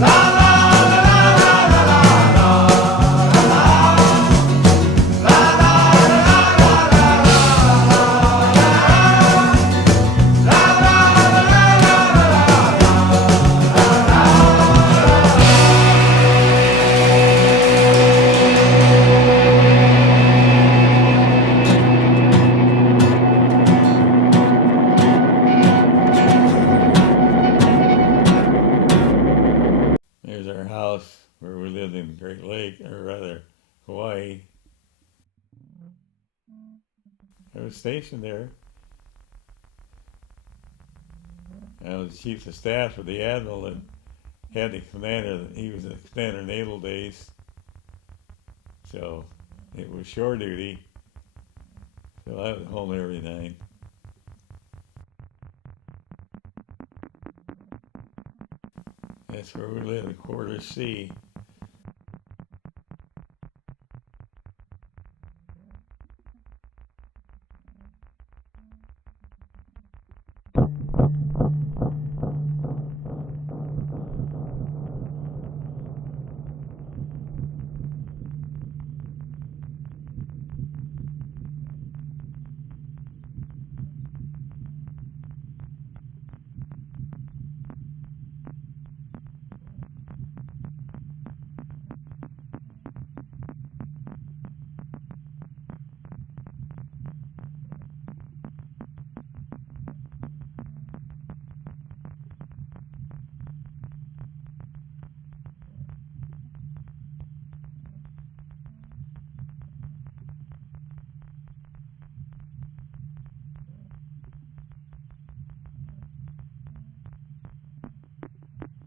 la, la, la, la, la, There's our house where we lived in Great Lake, or rather, Hawaii. I was stationed there. I was chief of staff for the admiral and had the commander. He was the commander naval base, so it was shore duty. So I was home every night. That's where we live in Quarter C.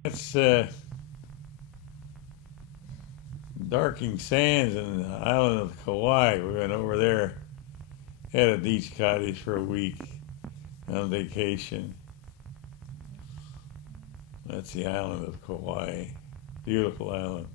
It's Darking Sands in the island of Kauai. We went over there, had a beach cottage for a week on vacation. That's the island of Kauai. Beautiful island.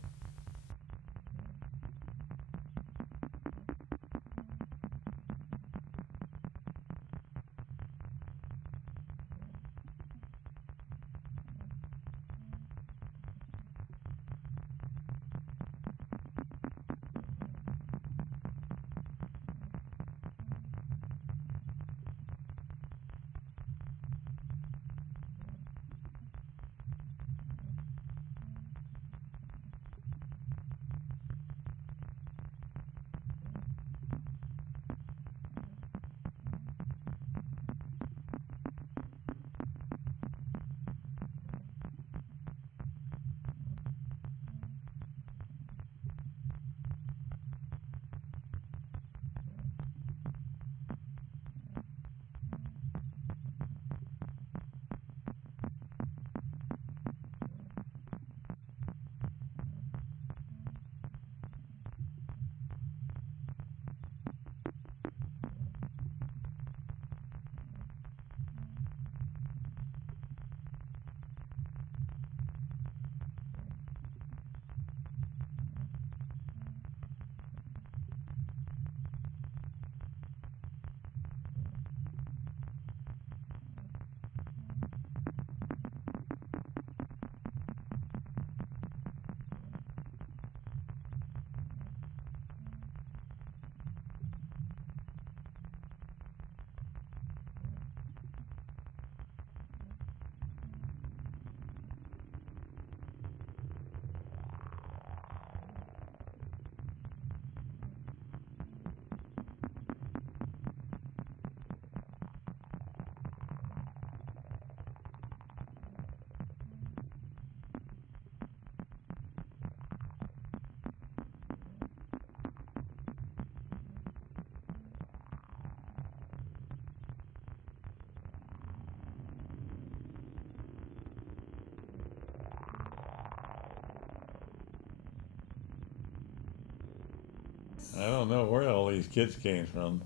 I don't know where all these kids came from.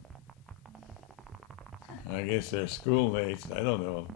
I guess they're schoolmates. I don't know.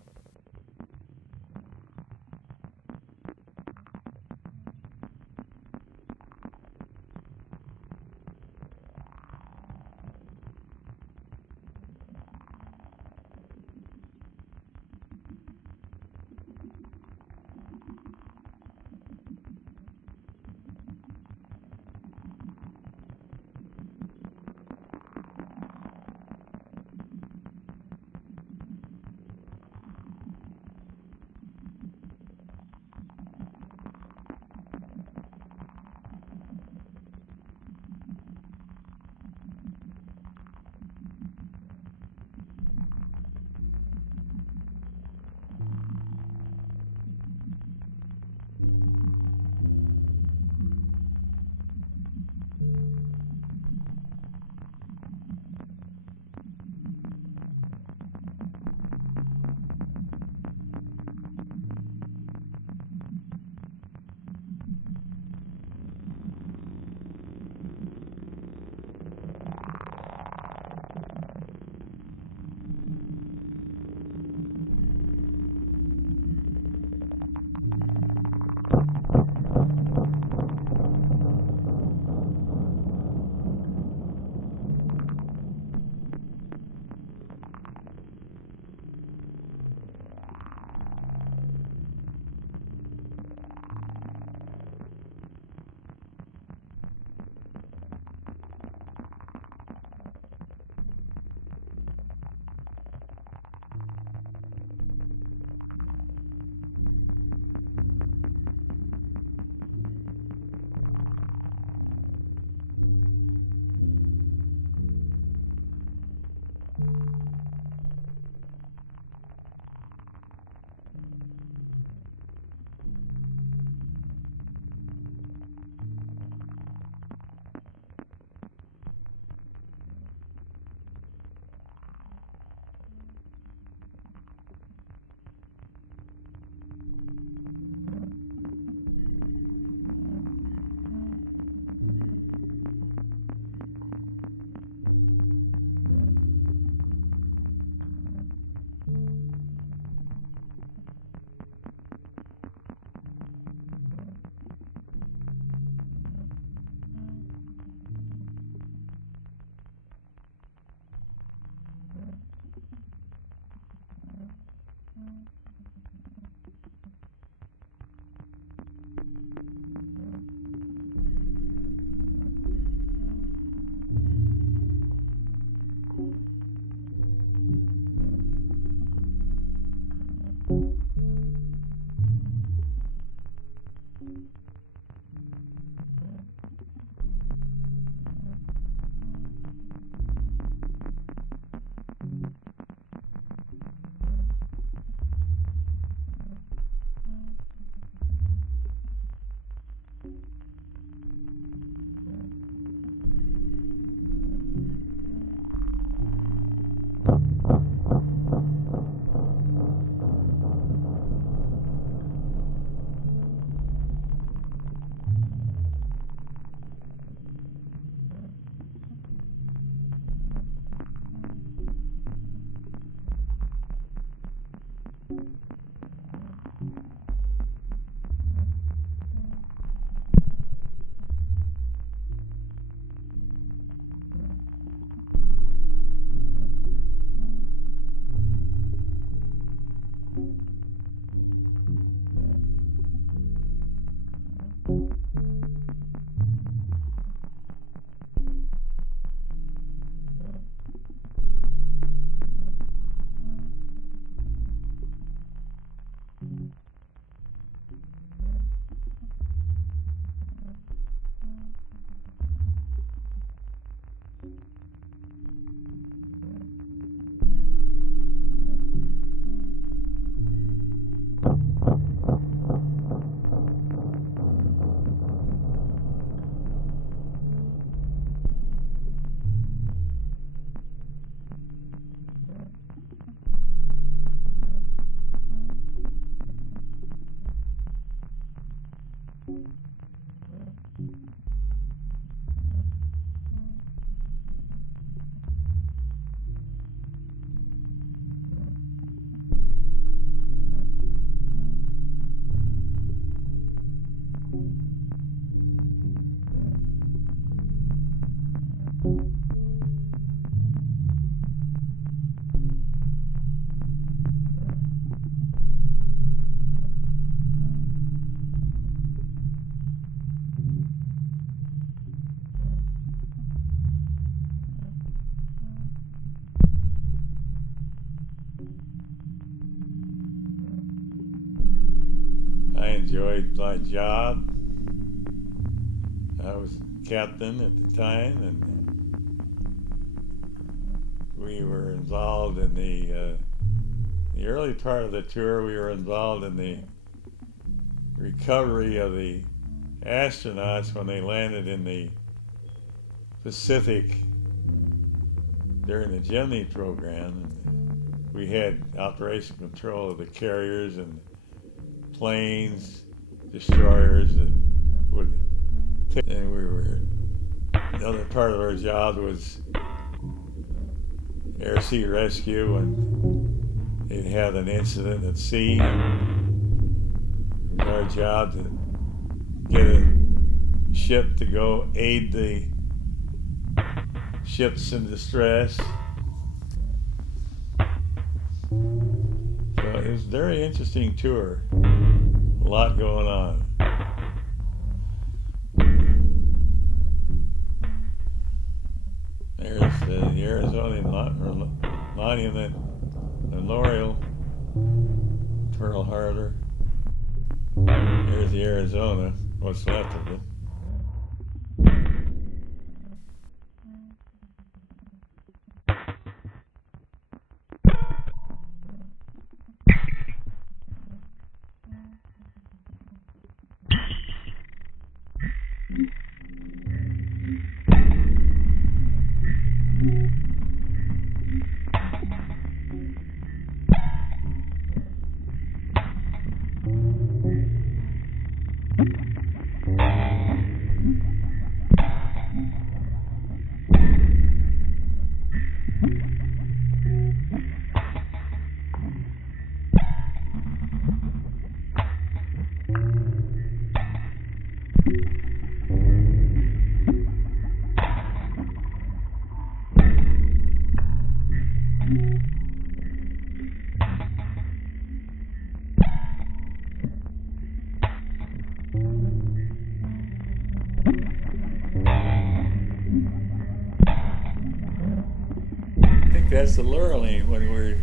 I enjoyed my job. I was captain at the time, and we were involved in the early part of the tour. We were involved in the recovery of the astronauts when they landed in the Pacific during the Gemini program. And we had operation control of the carriers and planes, destroyers that would take, and we were, the other part of our job was air sea rescue when they'd have an incident at sea. It was our job to get a ship to go aid the ships in distress. So it was a very interesting tour. A lot going on. There's the Arizona Monument Memorial, Pearl Harbor. Here's the Arizona, what's left of it. That's the Lurline when we're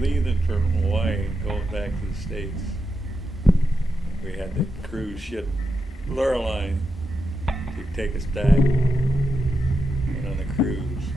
leaving from Hawaii and going back to the States. We had the cruise ship Lurline to take us back. Went on a cruise.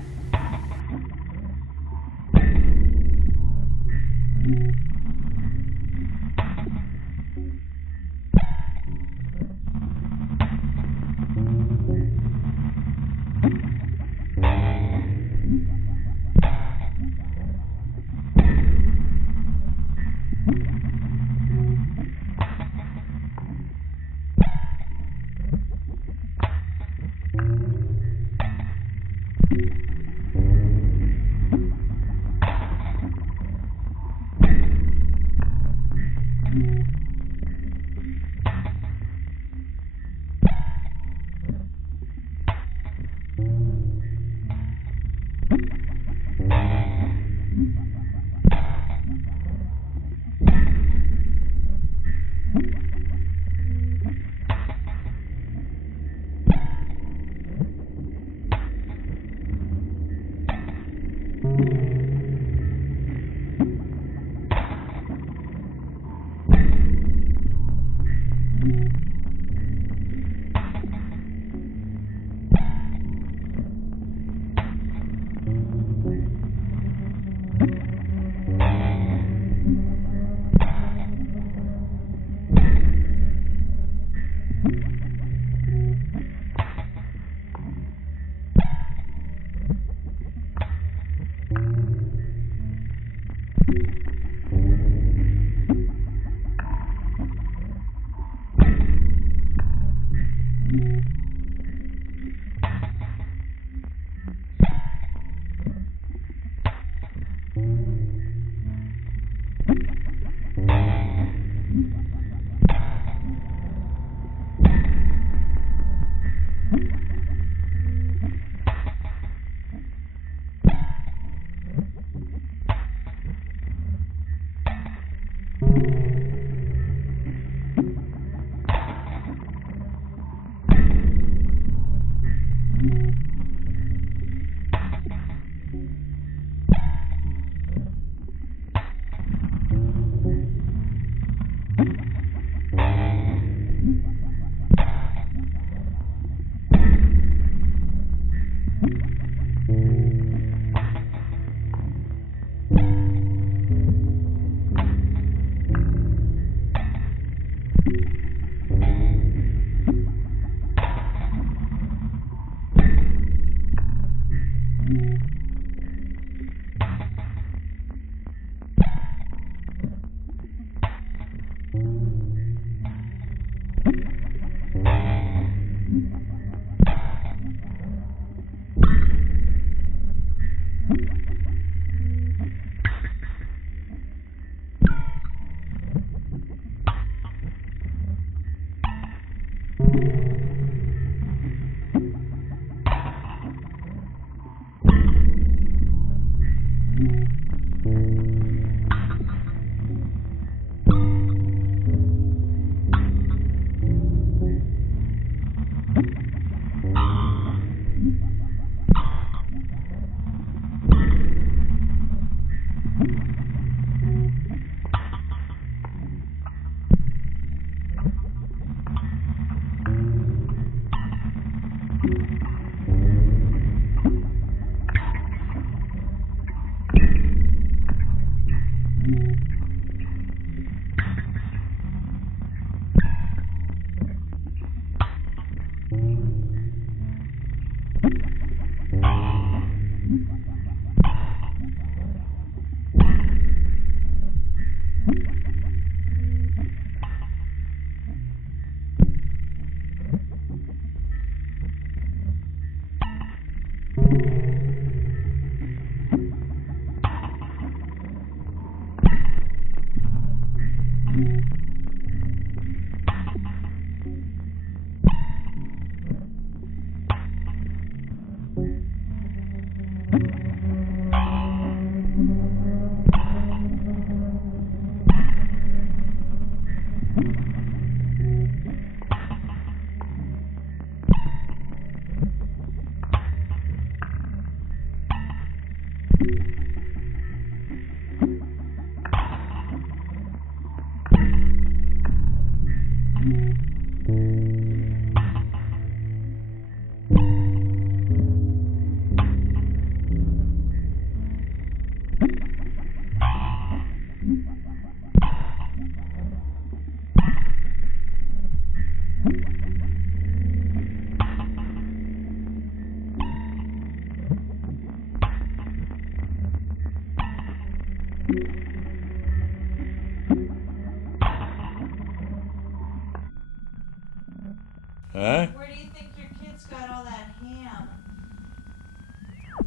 Huh? Where do you think your kids got all that ham?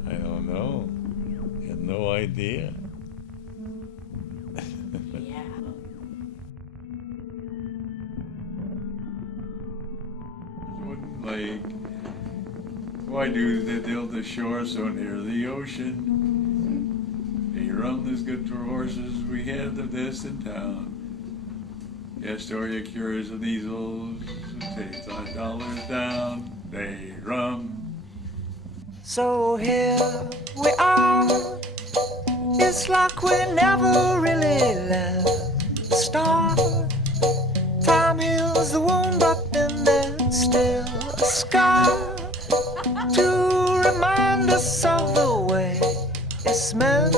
I don't know. I have no idea. Yeah. Like, why do they build the shore so near the ocean? They run as good for horses we have the best in town. Astoria cures of measles, take $5 down, they rum. So here we are. It's like we never really left the start. Time heals the wound, but then there's still a scar to remind us of the way it's meant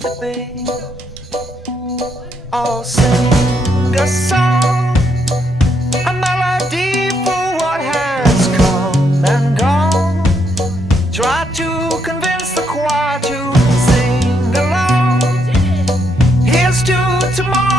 to be. I'll sing a song, a melody for what has come and gone. Try to convince the choir to sing along. Here's to tomorrow.